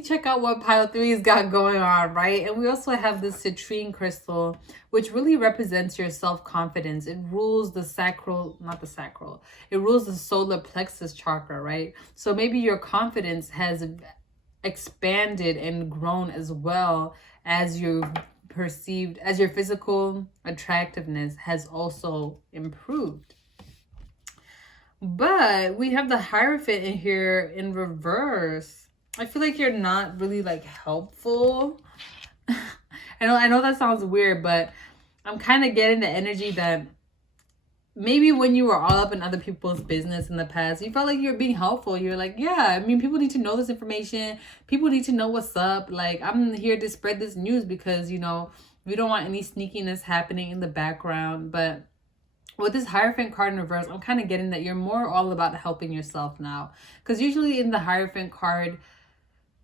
check out what pile 3's got going on, right? And we also have this citrine crystal, which really represents your self-confidence. It rules the it rules the solar plexus chakra, right? So maybe your confidence has expanded and grown as well as your physical attractiveness has also improved. But we have the Hierophant in here in reverse. I feel like you're not really like helpful. I know that sounds weird, but I'm kind of getting the energy that maybe when you were all up in other people's business in the past, you felt like you were being helpful. You're like, yeah, I mean, people need to know this information. People need to know what's up. Like, I'm here to spread this news because, we don't want any sneakiness happening in the background. But with this Hierophant card in reverse, I'm kind of getting that you're more all about helping yourself now. Because usually in the Hierophant card,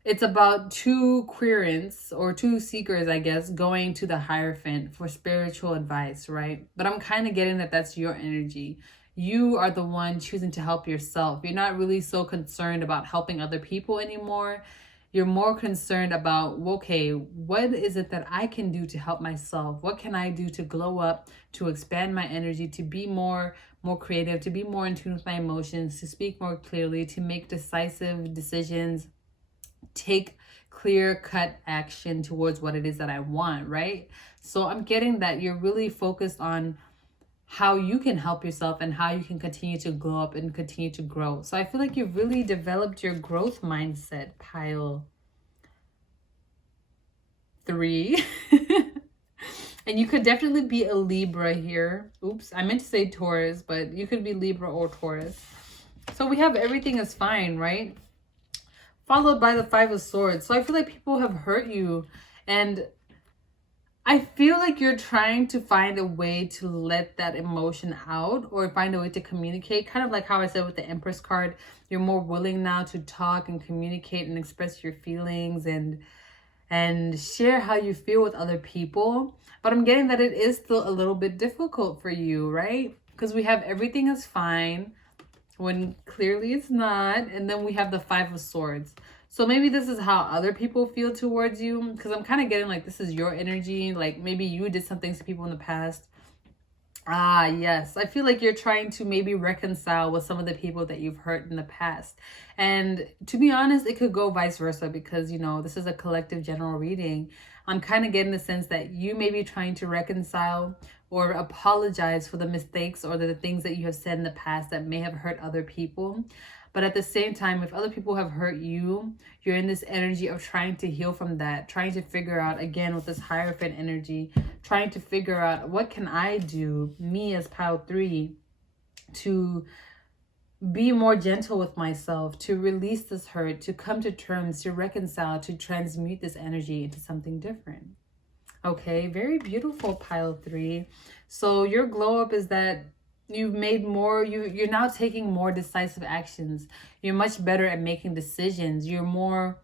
it's about two querents or two seekers, I guess, going to the Hierophant for spiritual advice, right? But I'm kind of getting that that's your energy. You are the one choosing to help yourself. You're not really so concerned about helping other people anymore. You're more concerned about, okay, what is it that I can do to help myself? What can I do to glow up, to expand my energy, to be more creative, to be more in tune with my emotions, to speak more clearly, to make decisive decisions, take clear-cut action towards what it is that I want, right? So I'm getting that you're really focused on how you can help yourself and how you can continue to glow up and continue to grow. So I feel like you've really developed your growth mindset, pile 3. And you could definitely be a Libra here. Oops, I meant to say Taurus, but you could be Libra or Taurus. So we have everything is fine, right? Followed by the 5 of Swords. So I feel like people have hurt you, and I feel like you're trying to find a way to let that emotion out or find a way to communicate. Kind of like how I said with the Empress card, you're more willing now to talk and communicate and express your feelings and share how you feel with other people. But I'm getting that it is still a little bit difficult for you, right? Because we have everything is fine when clearly it's not. And then we have the 5 of Swords. So maybe this is how other people feel towards you, because I'm kind of getting like this is your energy. Like maybe you did some things to people in the past. Ah, yes. I feel like you're trying to maybe reconcile with some of the people that you've hurt in the past. And to be honest, it could go vice versa because, this is a collective general reading. I'm kind of getting the sense that you may be trying to reconcile or apologize for the mistakes or the things that you have said in the past that may have hurt other people. But at the same time, if other people have hurt you, you're in this energy of trying to heal from that, trying to figure out, again, with this Hierophant energy, trying to figure out what can I do, me as pile 3, to be more gentle with myself, to release this hurt, to come to terms, to reconcile, to transmute this energy into something different. Okay, very beautiful, pile 3. So your glow up is that you've made more, you're now taking more decisive actions. You're much better at making decisions. You're more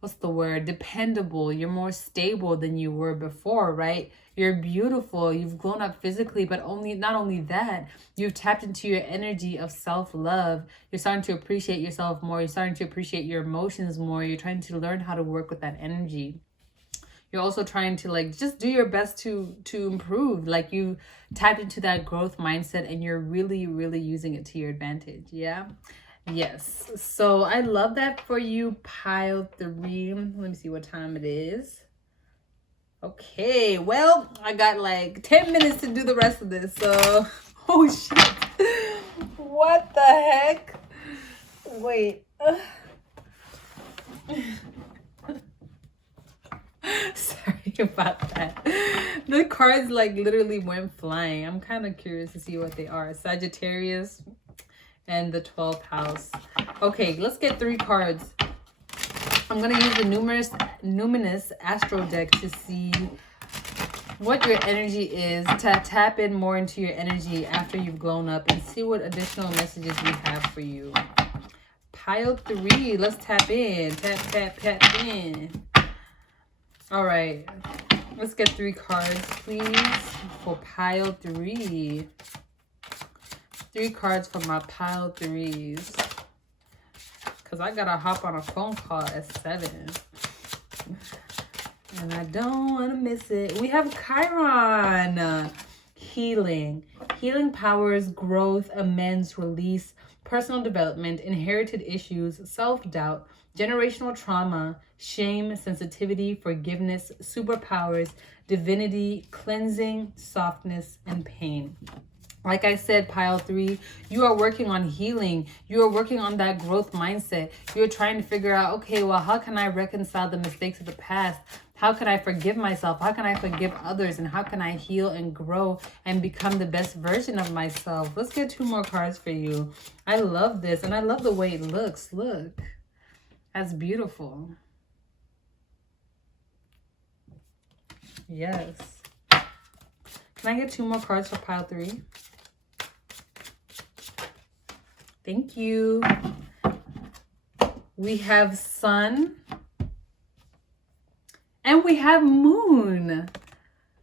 what's the word, dependable. You're more stable than you were before, right? You're beautiful. You've grown up physically, but not only that, you've tapped into your energy of self-love. You're starting to appreciate yourself more. You're starting to appreciate your emotions more. You're trying to learn how to work with that energy. You're also trying to like just do your best to improve. Like you tapped into that growth mindset and you're really, really using it to your advantage. Yeah. Yes. So I love that for you, pile 3. Let me see what time it is. Okay. Well, I got like 10 minutes to do the rest of this. So, oh shit. What the heck? Wait. Sorry about that. The cards like literally went flying. I'm kind of curious to see what they are. Sagittarius and the 12th house. Okay, let's get 3 cards. I'm going to use the numinous astro deck to see what your energy is, to tap in more into your energy after you've grown up and see what additional messages we have for you. Pile 3, let's tap in. Tap in. All right, let's get 3 cards, please, for pile 3. 3 cards for my pile 3s. Because I got to hop on a phone call at 7. And I don't want to miss it. We have Chiron. Healing. Healing powers, growth, amends, release, personal development, inherited issues, self-doubt, generational trauma, shame, sensitivity, forgiveness, superpowers, divinity, cleansing, softness, and pain. Like I said, pile 3, you are working on healing. You are working on that growth mindset. You're trying to figure out, okay, well, how can I reconcile the mistakes of the past? How can I forgive myself? How can I forgive others? And how can I heal and grow and become the best version of myself? Let's get 2 more cards for you. I love this. And I love the way it looks. Look. That's beautiful. Yes. Can I get 2 more cards for pile 3? Thank you. We have Sun. And we have Moon.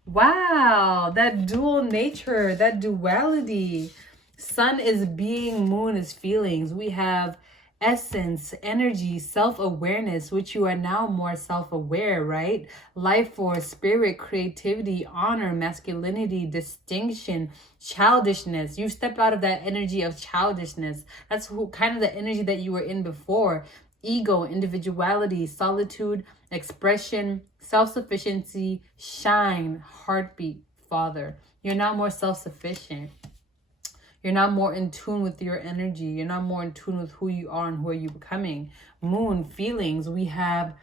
Wow. That dual nature, that duality. Sun is being, Moon is feelings. We have essence, energy, self-awareness, which you are now more self-aware, right? Life force, spirit, creativity, honor, masculinity, distinction, childishness. You stepped out of that energy of childishness. That's kind of the energy that you were in before. Ego, individuality, solitude, expression, self-sufficiency, shine, heartbeat, father. You're now more self-sufficient. You're now more in tune with your energy. You're now more in tune with who you are and who are you becoming. Moon, feelings. We have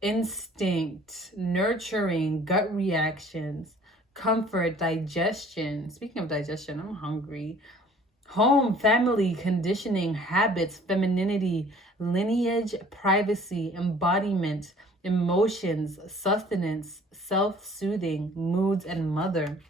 instinct, nurturing, gut reactions, comfort, digestion. Speaking of digestion, I'm hungry. Home, family, conditioning, habits, femininity, lineage, privacy, embodiment, emotions, sustenance, self-soothing, moods, and mother.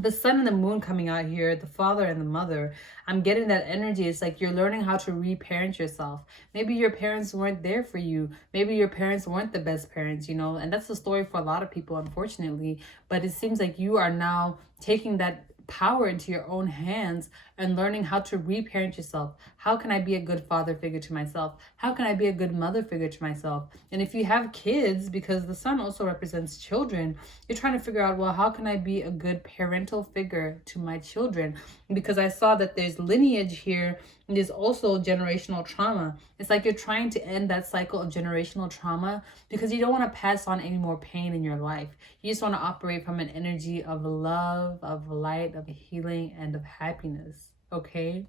The sun and the moon coming out here, the father and the mother, I'm getting that energy. It's like you're learning how to reparent yourself. Maybe your parents weren't there for you. Maybe your parents weren't the best parents, you know, and that's the story for a lot of people, unfortunately. But it seems like you are now taking that power into your own hands and learning how to reparent yourself. How can I be a good father figure to myself? How can I be a good mother figure to myself? And if you have kids, because the sun also represents children, you're trying to figure out, well, how can I be a good parental figure to my children? Because I saw that there's lineage here and there's also generational trauma. It's like you're trying to end that cycle of generational trauma because you don't want to pass on any more pain in your life. You just want to operate from an energy of love, of light, of healing, and of happiness. Okay?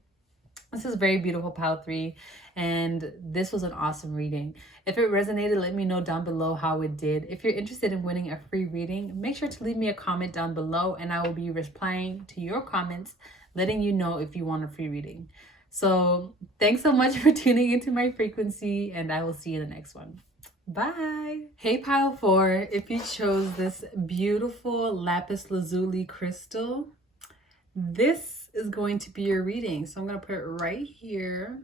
This is very beautiful, pile 3, and this was an awesome reading. If it resonated, let me know down below how it did. If you're interested in winning a free reading, make sure to leave me a comment down below, and I will be replying to your comments, letting you know if you want a free reading. So thanks so much for tuning into my frequency, and I will see you in the next one. Bye. Hey, pile 4, if you chose this beautiful Lapis Lazuli crystal, this is going to be your reading. So I'm going to put it right here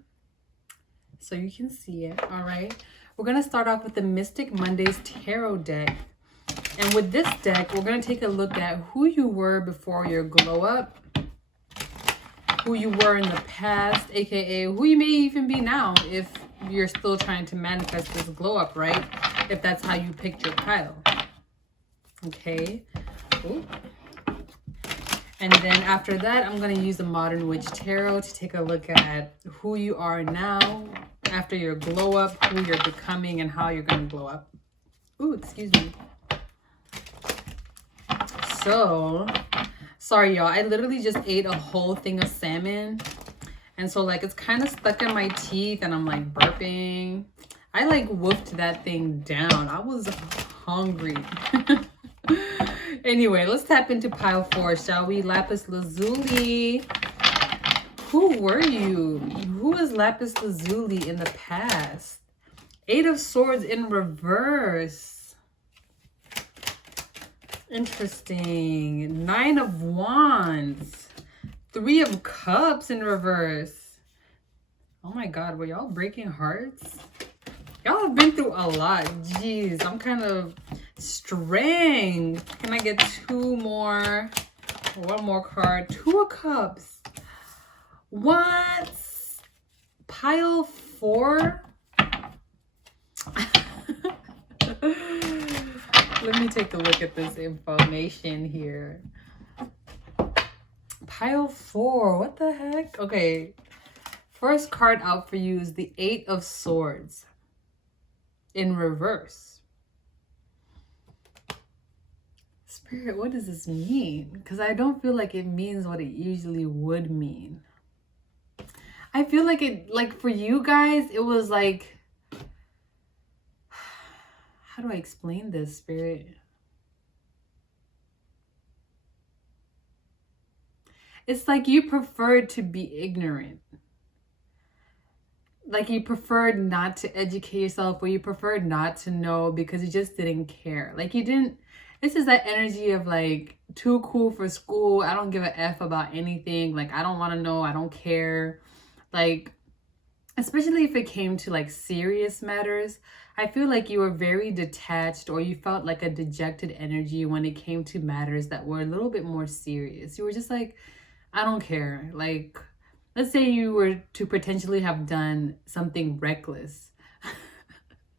so you can see it. All right. we're going to start off with the Mystic Mondays Tarot deck. And with this deck, we're going to take a look at who you were before your glow up, who you were in the past, aka who you may even be now if you're still trying to manifest this glow up, right? If that's how you picked your pile. Okay. Ooh. And then after that, I'm going to use the Modern Witch Tarot to take a look at who you are now after your glow up, who you're becoming, and how you're going to glow up. Ooh, excuse me. So, sorry y'all, I literally just ate a whole thing of salmon. And so like it's kind of stuck in my teeth and I'm like burping. I like wolfed that thing down. I was hungry. Anyway, let's tap into pile 4, shall we? Lapis Lazuli. Who were you? Who is Lapis Lazuli in the past? 8 of Swords in reverse. Interesting. 9 of Wands. 3 of Cups in reverse. Oh my God, were y'all breaking hearts? Y'all have been through a lot. Jeez, I'm kind of Strength. Can I get 2 more? 1 more card. 2 of Cups. What? Pile 4? Let me take a look at this information here. Pile 4. What the heck? Okay. First card out for you is the 8 of Swords in reverse. Spirit, what does this mean? Because I don't feel like it means what it usually would mean. I feel like it, like for you guys, it was like, how do I explain this, Spirit? It's like you preferred to be ignorant. Like you preferred not to educate yourself, or you preferred not to know because you just didn't care. Like you didn't, this is that energy of like too cool for school. I don't give a F about anything. Like I don't want to know. I don't care. Like, especially if it came to like serious matters, I feel like you were very detached, or you felt like a dejected energy when it came to matters that were a little bit more serious. You were just like, I don't care. Like, let's say you were to potentially have done something reckless.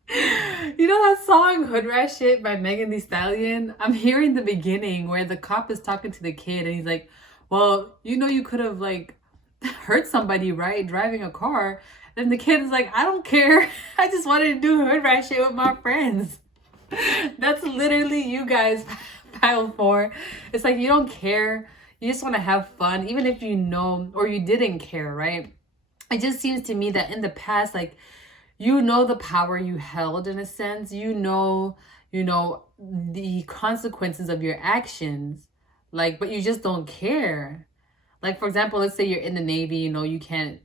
You know that song Hood Rat Shit by Megan Thee Stallion? I'm hearing the beginning where the cop is talking to the kid and he's like, well, you know, you could have like hurt somebody, right? Driving a car. Then the kid is like, I don't care. I just wanted to do hood rat shit with my friends. That's literally you guys, pile 4. It's like you don't care. You just want to have fun, even if you know, or you didn't care, right? It just seems to me that in the past, like, you know the power you held in a sense. You know the consequences of your actions, like, but you just don't care. Like, for example, let's say you're in the Navy, you can't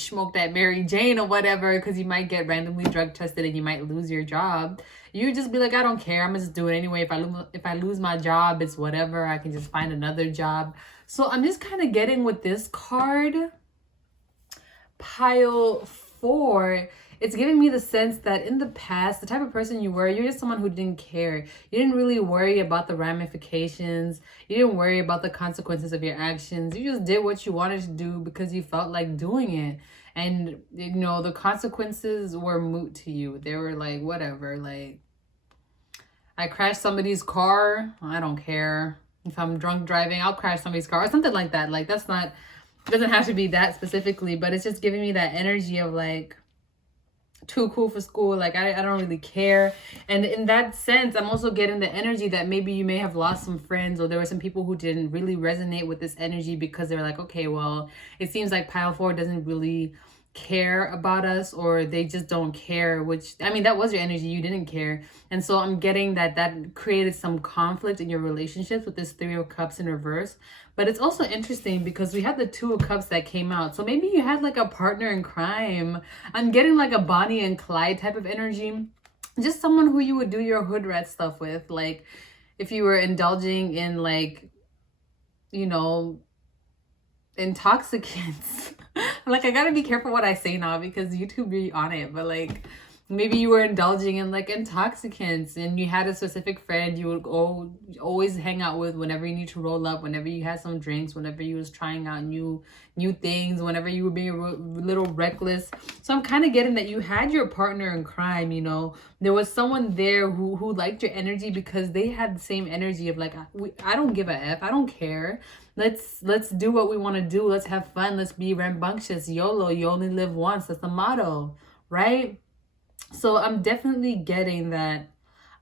smoke that Mary Jane or whatever because you might get randomly drug tested and you might lose your job. You just be like, I don't care. I'm gonna just do it anyway. If I lose my job, it's whatever. I can just find another job. So I'm just kind of getting with this card, pile 4. It's giving me the sense that in the past, the type of person you were, you're just someone who didn't care. You didn't really worry about the ramifications. You didn't worry about the consequences of your actions. You just did what you wanted to do because you felt like doing it. And, the consequences were moot to you. They were like, whatever. Like, I crashed somebody's car. I don't care. If I'm drunk driving, I'll crash somebody's car or something like that. Like, it doesn't have to be that specifically, but it's just giving me that energy of like, too cool for school. Like, I don't really care. And in that sense, I'm also getting the energy that maybe you may have lost some friends, or there were some people who didn't really resonate with this energy because they're like, okay, well, it seems like pile 4 doesn't really care about us, or they just don't care, which, I mean, that was your energy. You didn't care. And so I'm getting that created some conflict in your relationships with this 3 of Cups in reverse. But it's also interesting because we had the 2 of Cups that came out. So maybe you had like a partner in crime. I'm getting like a Bonnie and Clyde type of energy. Just someone who you would do your hood rat stuff with. Like if you were indulging in like, intoxicants. Like, I gotta be careful what I say now because YouTube be on it, but like, maybe you were indulging in like intoxicants and you had a specific friend you would always hang out with whenever you need to roll up, whenever you had some drinks, whenever you was trying out new things, whenever you were being a little reckless. So I'm kind of getting that you had your partner in crime, you know. There was someone there who liked your energy because they had the same energy of like, I don't give a F, I don't care. Let's do what we want to do. Let's have fun. Let's be rambunctious. YOLO, you only live once. That's the motto, right? So I'm definitely getting that.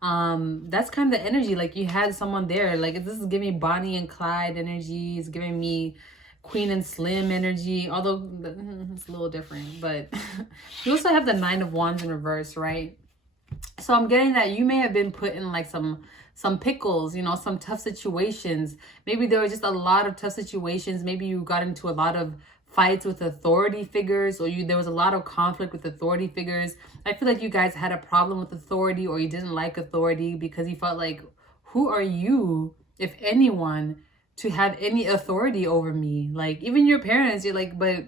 That's kind of the energy. Like, you had someone there. Like, this is giving me Bonnie and Clyde energy. It's giving me Queen and Slim energy. Although it's a little different, but you also have the Nine of Wands in reverse, right? So I'm getting that you may have been put in like some pickles, you know, some tough situations. Maybe there were just a lot of tough situations. Maybe you got into a lot of fights with authority figures, or there was a lot of conflict with authority figures. I feel like you guys had a problem with authority, or you didn't like authority because you felt like, who are you, if anyone, to have any authority over me? Like, even your parents, you're like, but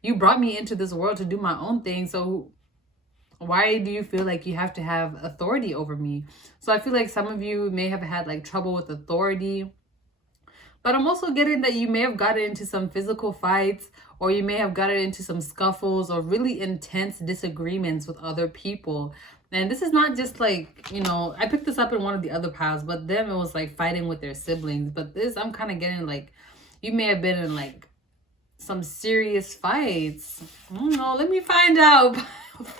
you brought me into this world to do my own thing, so why do you feel like you have to have authority over me? So I feel like some of you may have had like trouble with authority. But I'm also getting that you may have gotten into some physical fights, or you may have gotten into some scuffles or really intense disagreements with other people. And this is not just like, you know, I picked this up in one of the other piles, but them, it was like fighting with their siblings. But this, I'm kind of getting like, you may have been in like some serious fights. I don't know, let me find out.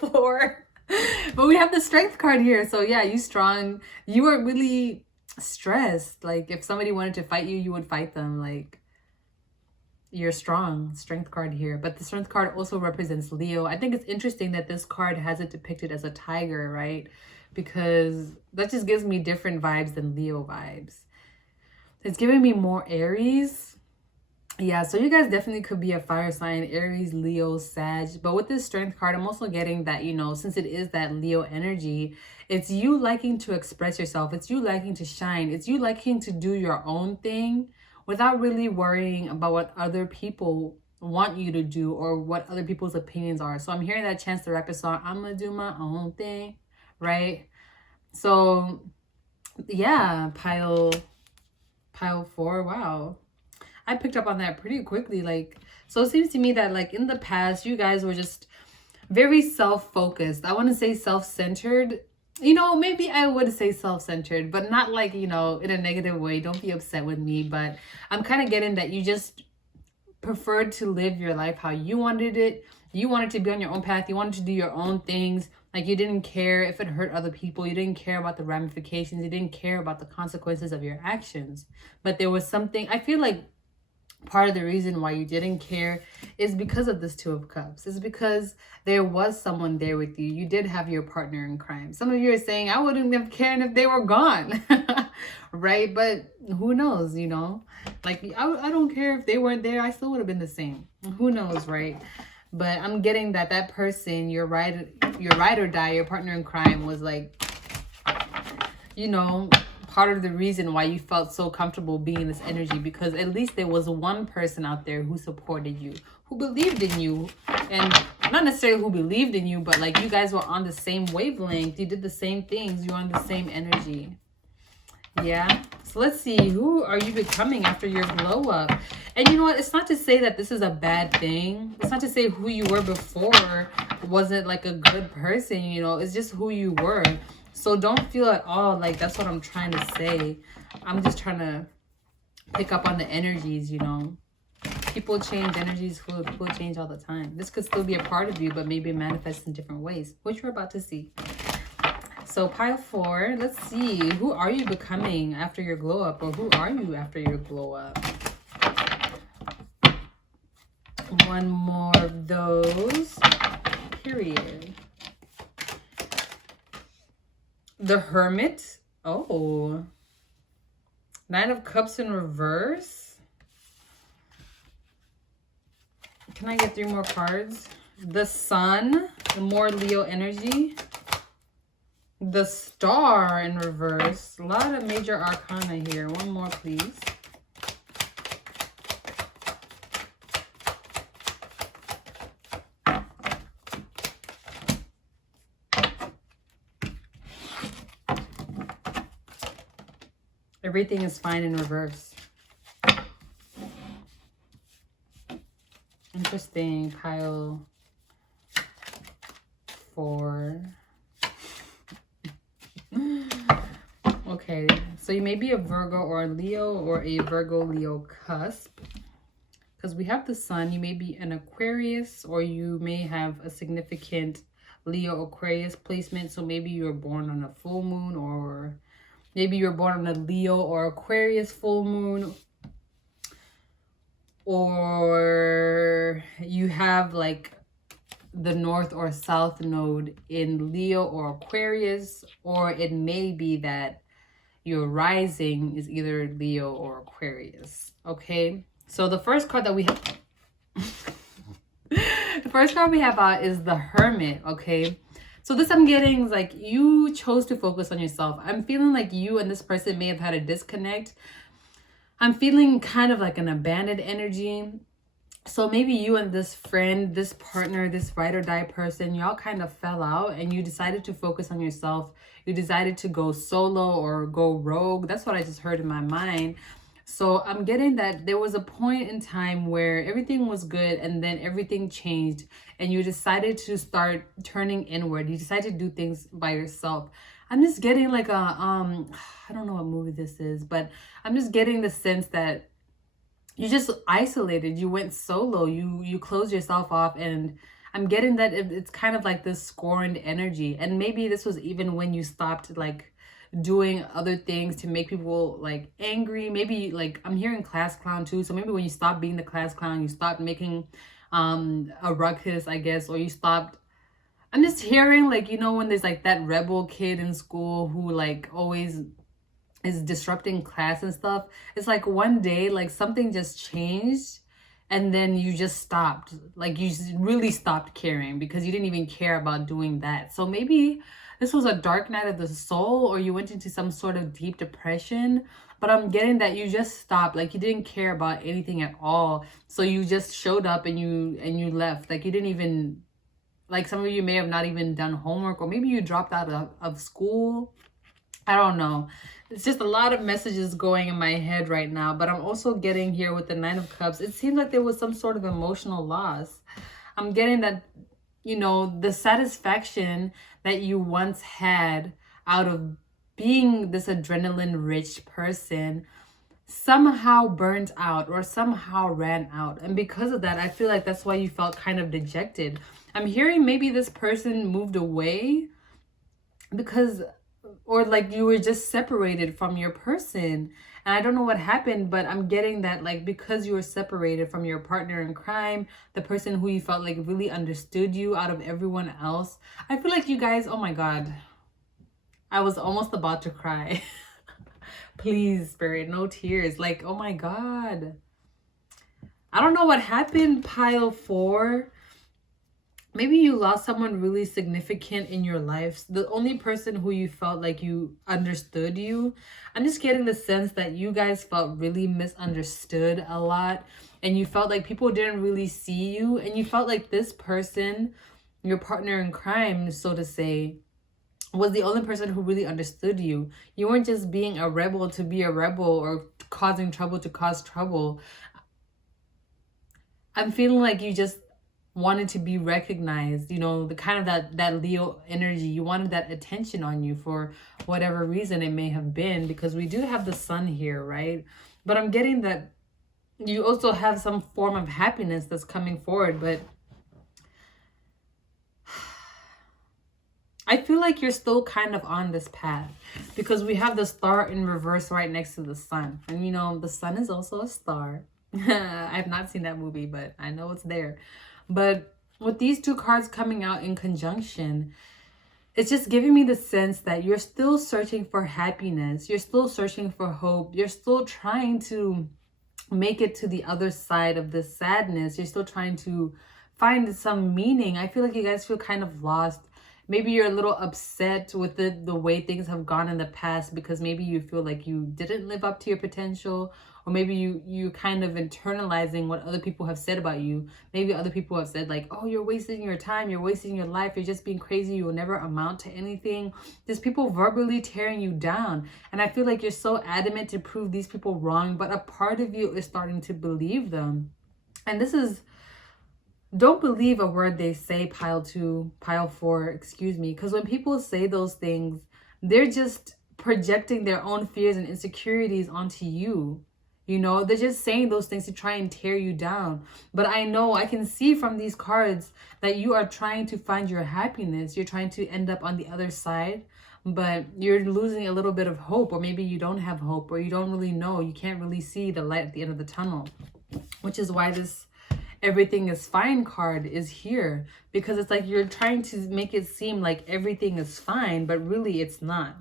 But we have the Strength card here. So yeah, you strong. You are really stressed. Like, if somebody wanted to fight you, you would fight them. Like, you're strong. Strength card here. But the Strength card also represents Leo. I think it's interesting that this card has it depicted as a tiger, right? Because that just gives me different vibes than Leo vibes. It's giving me more Aries. Yeah, so you guys definitely could be a fire sign, Aries, Leo, Sag. But with this Strength card, I'm also getting that, you know, since it is that Leo energy, it's you liking to express yourself. It's you liking to shine. It's you liking to do your own thing without really worrying about what other people want you to do or what other people's opinions are. So I'm hearing that Chance the Rapper song, I'm gonna do my own thing, right? So yeah, pile 4, wow. I picked up on that pretty quickly. Like, so it seems to me that like in the past, you guys were just very self-focused. I want to say self-centered. You know, maybe I would say self-centered, but not like, you know, in a negative way. Don't be upset with me. But I'm kind of getting that you just preferred to live your life how you wanted it. You wanted to be on your own path. You wanted to do your own things. Like, you didn't care if it hurt other people. You didn't care about the ramifications. You didn't care about the consequences of your actions. But there was something, I feel like, part of the reason why you didn't care is because of this Two of Cups. It's because there was someone there with you. You did have your partner in crime. Some of you are saying, I wouldn't have cared if they were gone. Right? But who knows, you know? Like, I don't care if they weren't there. I still would have been the same. Who knows, right? But I'm getting that that person, your ride or die, your partner in crime was like, you know, part of the reason why you felt so comfortable being in this energy, because at least there was one person out there who supported you, who believed in you, and not necessarily who believed in you, but like you guys were on the same wavelength. You did the same things. You were on the same energy. Yeah. So let's see, who are you becoming after your glow up? And you know what? It's not to say that this is a bad thing. It's not to say who you were before wasn't like a good person, you know. It's just who you were. So don't feel at all like that's what I'm trying to say. I'm just trying to pick up on the energies, you know. People change, energies flow, people change all the time. This could still be a part of you, but maybe manifest in different ways, which we're about to see. So pile 4, let's see. Who are you becoming after your glow up, or who are you after your glow up? One more of those. Period. The Hermit. Oh. 9 of Cups in reverse. Can I get 3 more cards? The Sun. The more Leo energy. The Star in reverse. A lot of major arcana here. One more, please. Everything is fine in reverse. Interesting. Pile 4. Okay, so you may be a Virgo or a Leo or a Virgo-Leo cusp. Because we have the sun, you may be an Aquarius, or you may have a significant Leo Aquarius placement. So maybe you're born on a full moon, or maybe you're born on a Leo or Aquarius full moon, or you have like the north or south node in Leo or Aquarius, or it may be that your rising is either Leo or Aquarius. Okay, so the first card that we have the first card we have out is the Hermit. Okay, so this I'm getting is like you chose to focus on yourself. I'm feeling like you and this person may have had a disconnect. I'm feeling kind of like an abandoned energy. So maybe you and this friend, this partner, this ride or die person, y'all kind of fell out and you decided to focus on yourself. You decided to go solo or go rogue. That's what I just heard in my mind. So I'm getting that there was a point in time where everything was good and then everything changed and you decided to start turning inward. You decided to do things by yourself. I'm just getting like a, I don't know what movie this is, but I'm just getting the sense that you just isolated, you went solo, you closed yourself off, and I'm getting that it's kind of like this scorned energy. And maybe this was even when you stopped like doing other things to make people like angry. Maybe like I'm hearing class clown too. So maybe when you stopped being the class clown, you stopped making a ruckus, I guess, or you stopped. I'm just hearing like, you know, when there's like that rebel kid in school who like always is disrupting class and stuff. It's like one day like something just changed and then you just stopped, like you really stopped caring because you didn't even care about doing that. So maybe this was a dark night of the soul, or you went into some sort of deep depression, but I'm getting that you just stopped, like you didn't care about anything at all. So you just showed up and you left, like you didn't even, like some of you may have not even done homework, or maybe you dropped out of school. I don't know. It's just a lot of messages going in my head right now. But I'm also getting here with the Nine of Cups. It seems like there was some sort of emotional loss. I'm getting that, you know, the satisfaction that you once had out of being this adrenaline-rich person somehow burned out or somehow ran out. And because of that, I feel like that's why you felt kind of dejected. I'm hearing maybe this person moved away because, or like you were just separated from your person. And I don't know what happened, but I'm getting that like because you were separated from your partner in crime, the person who you felt like really understood you out of everyone else. I feel like you guys, oh my God, I was almost about to cry. Please, Spirit, no tears. Like, oh my God. I don't know what happened, pile 4. Maybe you lost someone really significant in your life. The only person who you felt like you understood you. I'm just getting the sense that you guys felt really misunderstood a lot. And you felt like people didn't really see you. And you felt like this person, your partner in crime, so to say, was the only person who really understood you. You weren't just being a rebel to be a rebel or causing trouble to cause trouble. I'm feeling like you just wanted to be recognized, you know, the kind of that Leo energy. You wanted that attention on you for whatever reason it may have been, because we do have the sun here, right? But I'm getting that you also have some form of happiness that's coming forward, but I feel like you're still kind of on this path because we have the star in reverse right next to the sun. And you know, the sun is also a star. I've not seen that movie, but I know it's there. But with these two cards coming out in conjunction, it's just giving me the sense that you're still searching for happiness. You're still searching for hope. You're still trying to make it to the other side of this sadness. You're still trying to find some meaning. I feel like you guys feel kind of lost. Maybe you're a little upset with the way things have gone in the past because maybe you feel like you didn't live up to your potential, or maybe you kind of internalizing what other people have said about you. Maybe other people have said like, oh, you're wasting your time, you're wasting your life, you're just being crazy, you will never amount to anything. There's people verbally tearing you down. And I feel like you're so adamant to prove these people wrong, but a part of you is starting to believe them. And this is, don't believe a word they say, pile 4, excuse me. Because when people say those things, they're just projecting their own fears and insecurities onto you. You know, they're just saying those things to try and tear you down. But I know, I can see from these cards that you are trying to find your happiness. You're trying to end up on the other side, but you're losing a little bit of hope, or maybe you don't have hope, or you don't really know. You can't really see the light at the end of the tunnel, which is why this everything is fine card is here, because it's like you're trying to make it seem like everything is fine, but really it's not.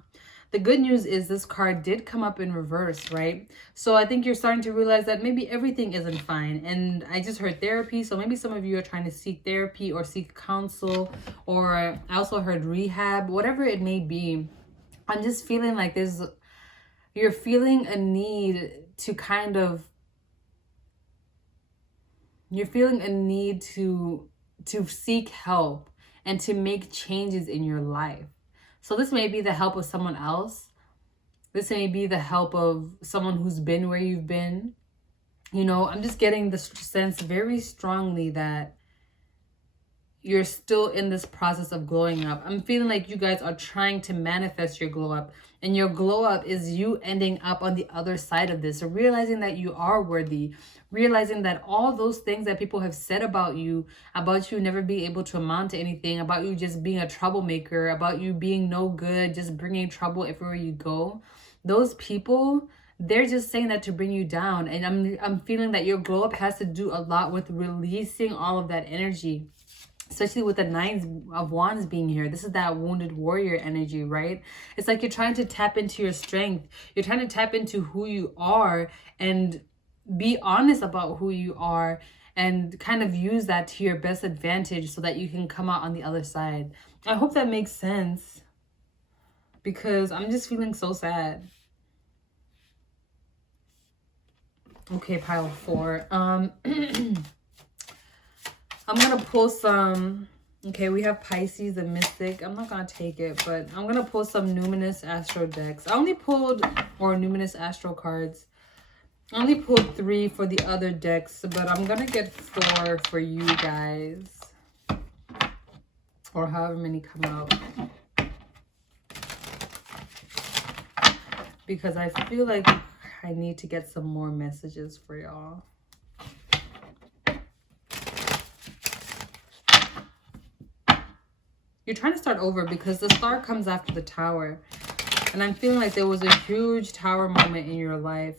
The good news is this card did come up in reverse, right? So I think you're starting to realize that maybe everything isn't fine. And I just heard therapy. So maybe some of you are trying to seek therapy or seek counsel, or I also heard rehab, whatever it may be. I'm just feeling like you're feeling a need to kind of, you're feeling a need to seek help and to make changes in your life. So this may be the help of someone else. This may be the help of someone who's been where you've been. You know, I'm just getting the sense very strongly that you're still in this process of glowing up. I'm feeling like you guys are trying to manifest your glow up. And your glow up is you ending up on the other side of this. So realizing that you are worthy. Realizing that all those things that people have said about you never being able to amount to anything, about you just being a troublemaker, about you being no good, just bringing trouble everywhere you go. Those people, they're just saying that to bring you down. And I'm feeling that your glow up has to do a lot with releasing all of that energy. Especially with the 9 of Wands being here. This is that wounded warrior energy, right? It's like you're trying to tap into your strength. You're trying to tap into who you are and be honest about who you are, and kind of use that to your best advantage so that you can come out on the other side. I hope that makes sense, because I'm just feeling so sad. Okay, pile 4. I'm going to pull some, okay, we have Pisces, the Mystic. I'm not going to take it, but I'm going to pull some Numinous Astro decks. I only pulled, or Numinous Astro cards. I only pulled 3 for the other decks, but I'm going to get 4 for you guys. Or however many come out. Because I feel like I need to get some more messages for y'all. You're trying to start over because the star comes after the Tower. And I'm feeling like there was a huge Tower moment in your life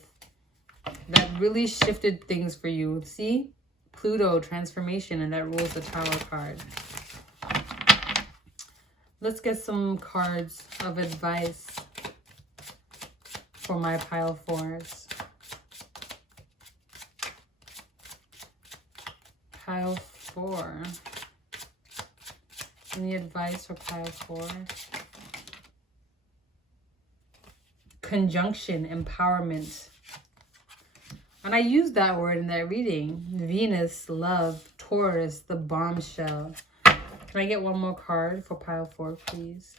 that really shifted things for you. See? Pluto, transformation, and that rules the Tower card. Let's get some cards of advice for my pile 4s. Pile 4. Any advice for pile 4? Conjunction, empowerment. And I used that word in that reading. Venus, love, Taurus, the bombshell. Can I get one more card for pile 4, please?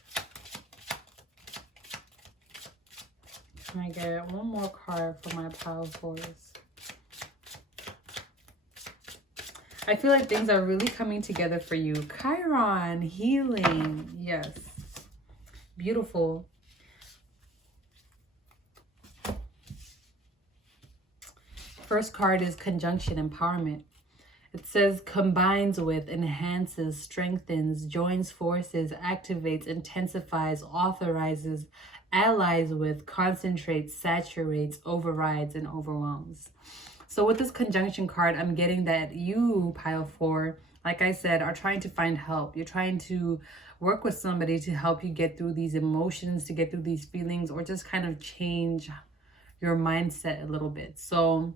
Can I get one more card for my pile 4s? I feel like things are really coming together for you. Chiron, healing. Yes. Beautiful. First card is conjunction, empowerment. It says combines with, enhances, strengthens, joins forces, activates, intensifies, authorizes, allies with, concentrates, saturates, overrides, and overwhelms. So with this conjunction card, I'm getting that you, pile 4, like I said, are trying to find help. You're trying to work with somebody to help you get through these emotions, to get through these feelings, or just kind of change your mindset a little bit. So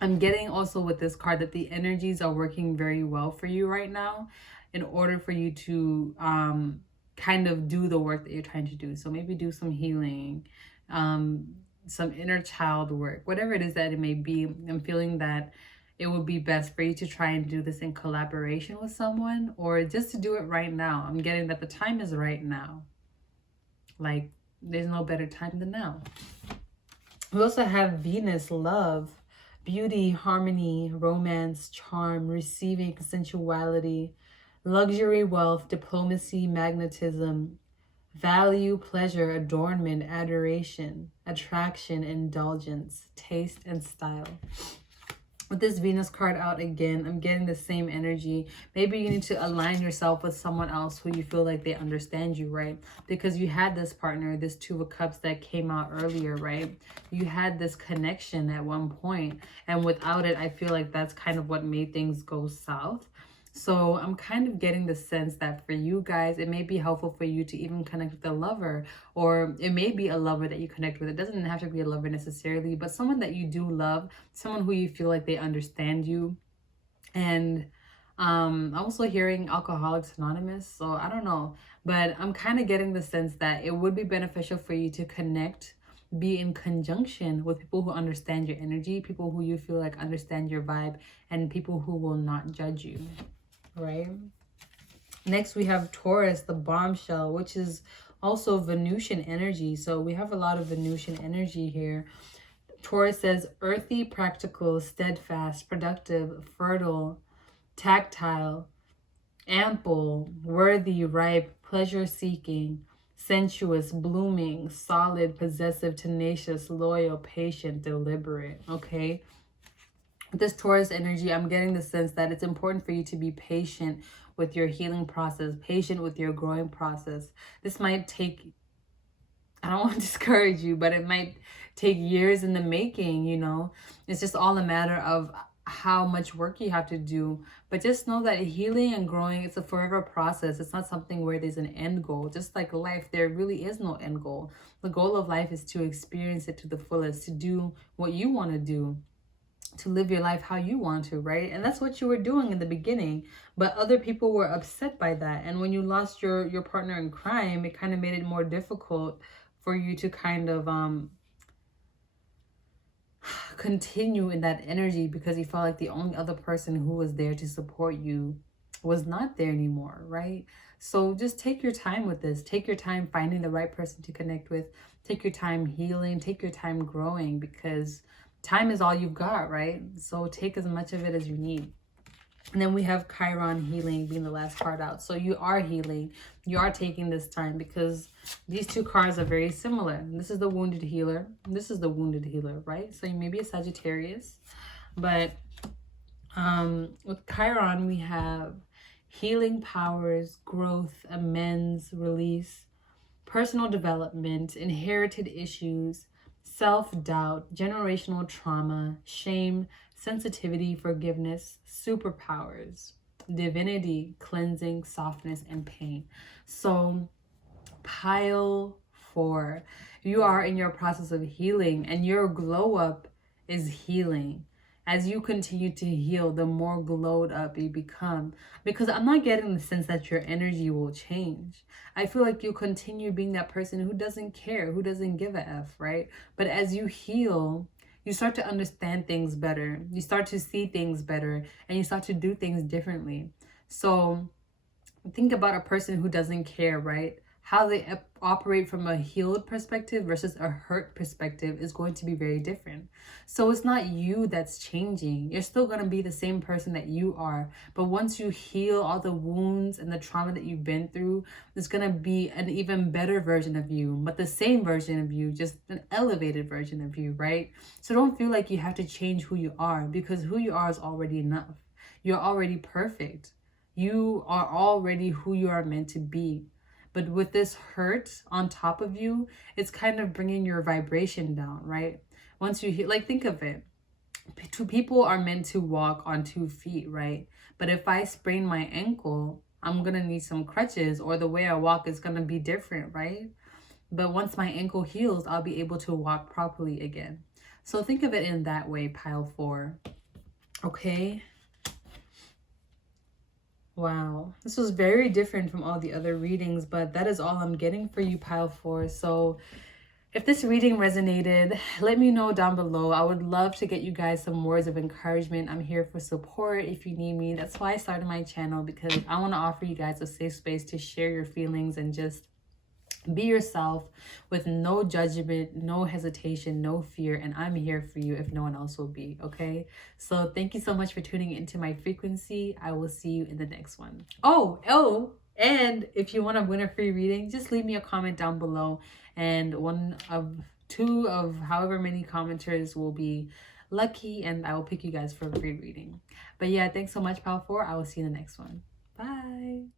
I'm getting also with this card that the energies are working very well for you right now in order for you to kind of do the work that you're trying to do. So maybe do some healing, some inner child work, whatever it is that it may be. I'm feeling that it would be best for you to try and do this in collaboration with someone, or just to do it right now. I'm getting that the time is right now. Like, there's no better time than now. We also have Venus, love, beauty, harmony, romance, charm, receiving, sensuality, luxury, wealth, diplomacy, magnetism, value, pleasure, adornment, adoration, attraction, indulgence, taste, and style. With this Venus card out again, I'm getting the same energy. Maybe you need to align yourself with someone else who you feel like they understand you, right? Because you had this partner, this Two of Cups that came out earlier, right? You had this connection at one point, and without it, I feel like that's kind of what made things go south. So I'm kind of getting the sense that for you guys, it may be helpful for you to even connect with a lover, or it may be a lover that you connect with. It doesn't have to be a lover necessarily, but someone that you do love, someone who you feel like they understand you. And I'm also hearing Alcoholics Anonymous, so I don't know, but I'm kind of getting the sense that it would be beneficial for you to connect, be in conjunction with people who understand your energy, people who you feel like understand your vibe, and people who will not judge you. Right. Next we have Taurus, the bombshell, which is also Venusian energy. So we have a lot of Venusian energy here. Taurus says earthy, practical, steadfast, productive, fertile, tactile, ample, worthy, ripe, pleasure-seeking, sensuous, blooming, solid, possessive, tenacious, loyal, patient, deliberate. Okay. With this Taurus energy, I'm getting the sense that it's important for you to be patient with your healing process, patient with your growing process. This might take, I don't want to discourage you, but it might take years in the making, you know. It's just all a matter of how much work you have to do. But just know that healing and growing, it's a forever process. It's not something where there's an end goal. Just like life, there really is no end goal. The goal of life is to experience it to the fullest, to do what you want to do, to live your life how you want to, right? And that's what you were doing in the beginning, but other people were upset by that. And when you lost your partner in crime, it kind of made it more difficult for you to kind of continue in that energy, because you felt like the only other person who was there to support you was not there anymore, right? So just take your time with this. Take your time finding the right person to connect with. Take your time healing. Take your time growing, because time is all you've got, right? So take as much of it as you need. And then we have Chiron, healing, being the last card out. So you are healing. You are taking this time, because these two cards are very similar. This is the wounded healer. This is the wounded healer, right? So you may be a Sagittarius. But with Chiron, we have healing powers, growth, amends, release, personal development, inherited issues, self-doubt, generational trauma, shame, sensitivity, forgiveness, superpowers, divinity, cleansing, softness, and pain. So pile 4, you are in your process of healing, and your glow up is healing. As you continue to heal, the more glowed up you become. Because I'm not getting the sense that your energy will change. I feel like you continue being that person who doesn't care, who doesn't give a F, right? But as you heal, you start to understand things better. You start to see things better, and you start to do things differently. So think about a person who doesn't care, right? How they operate from a healed perspective versus a hurt perspective is going to be very different. So it's not you that's changing. You're still going to be the same person that you are. But once you heal all the wounds and the trauma that you've been through, it's going to be an even better version of you, but the same version of you, just an elevated version of you, right? So don't feel like you have to change who you are, because who you are is already enough. You're already perfect. You are already who you are meant to be. But with this hurt on top of you, it's kind of bringing your vibration down, right? Once you heal, like, think of it. Two people are meant to walk on 2 feet, right? But if I sprain my ankle, I'm going to need some crutches, or the way I walk is going to be different, right? But once my ankle heals, I'll be able to walk properly again. So think of it in that way, pile 4. Okay? Wow, this was very different from all the other readings, but that is all I'm getting for you, pile 4. So if this reading resonated, let me know down below. I would love to get you guys some words of encouragement. I'm here for support if you need me. That's why I started my channel, because I want to offer you guys a safe space to share your feelings and just be yourself with no judgment, no hesitation, no fear. And I'm here for you if no one else will be, okay? So thank you so much for tuning into my frequency. I will see you in the next one. And if you want to win a free reading, just leave me a comment down below. And one of 2 of however many commenters will be lucky, and I will pick you guys for a free reading. But yeah, thanks so much, pal 4. I will see you in the next one. Bye.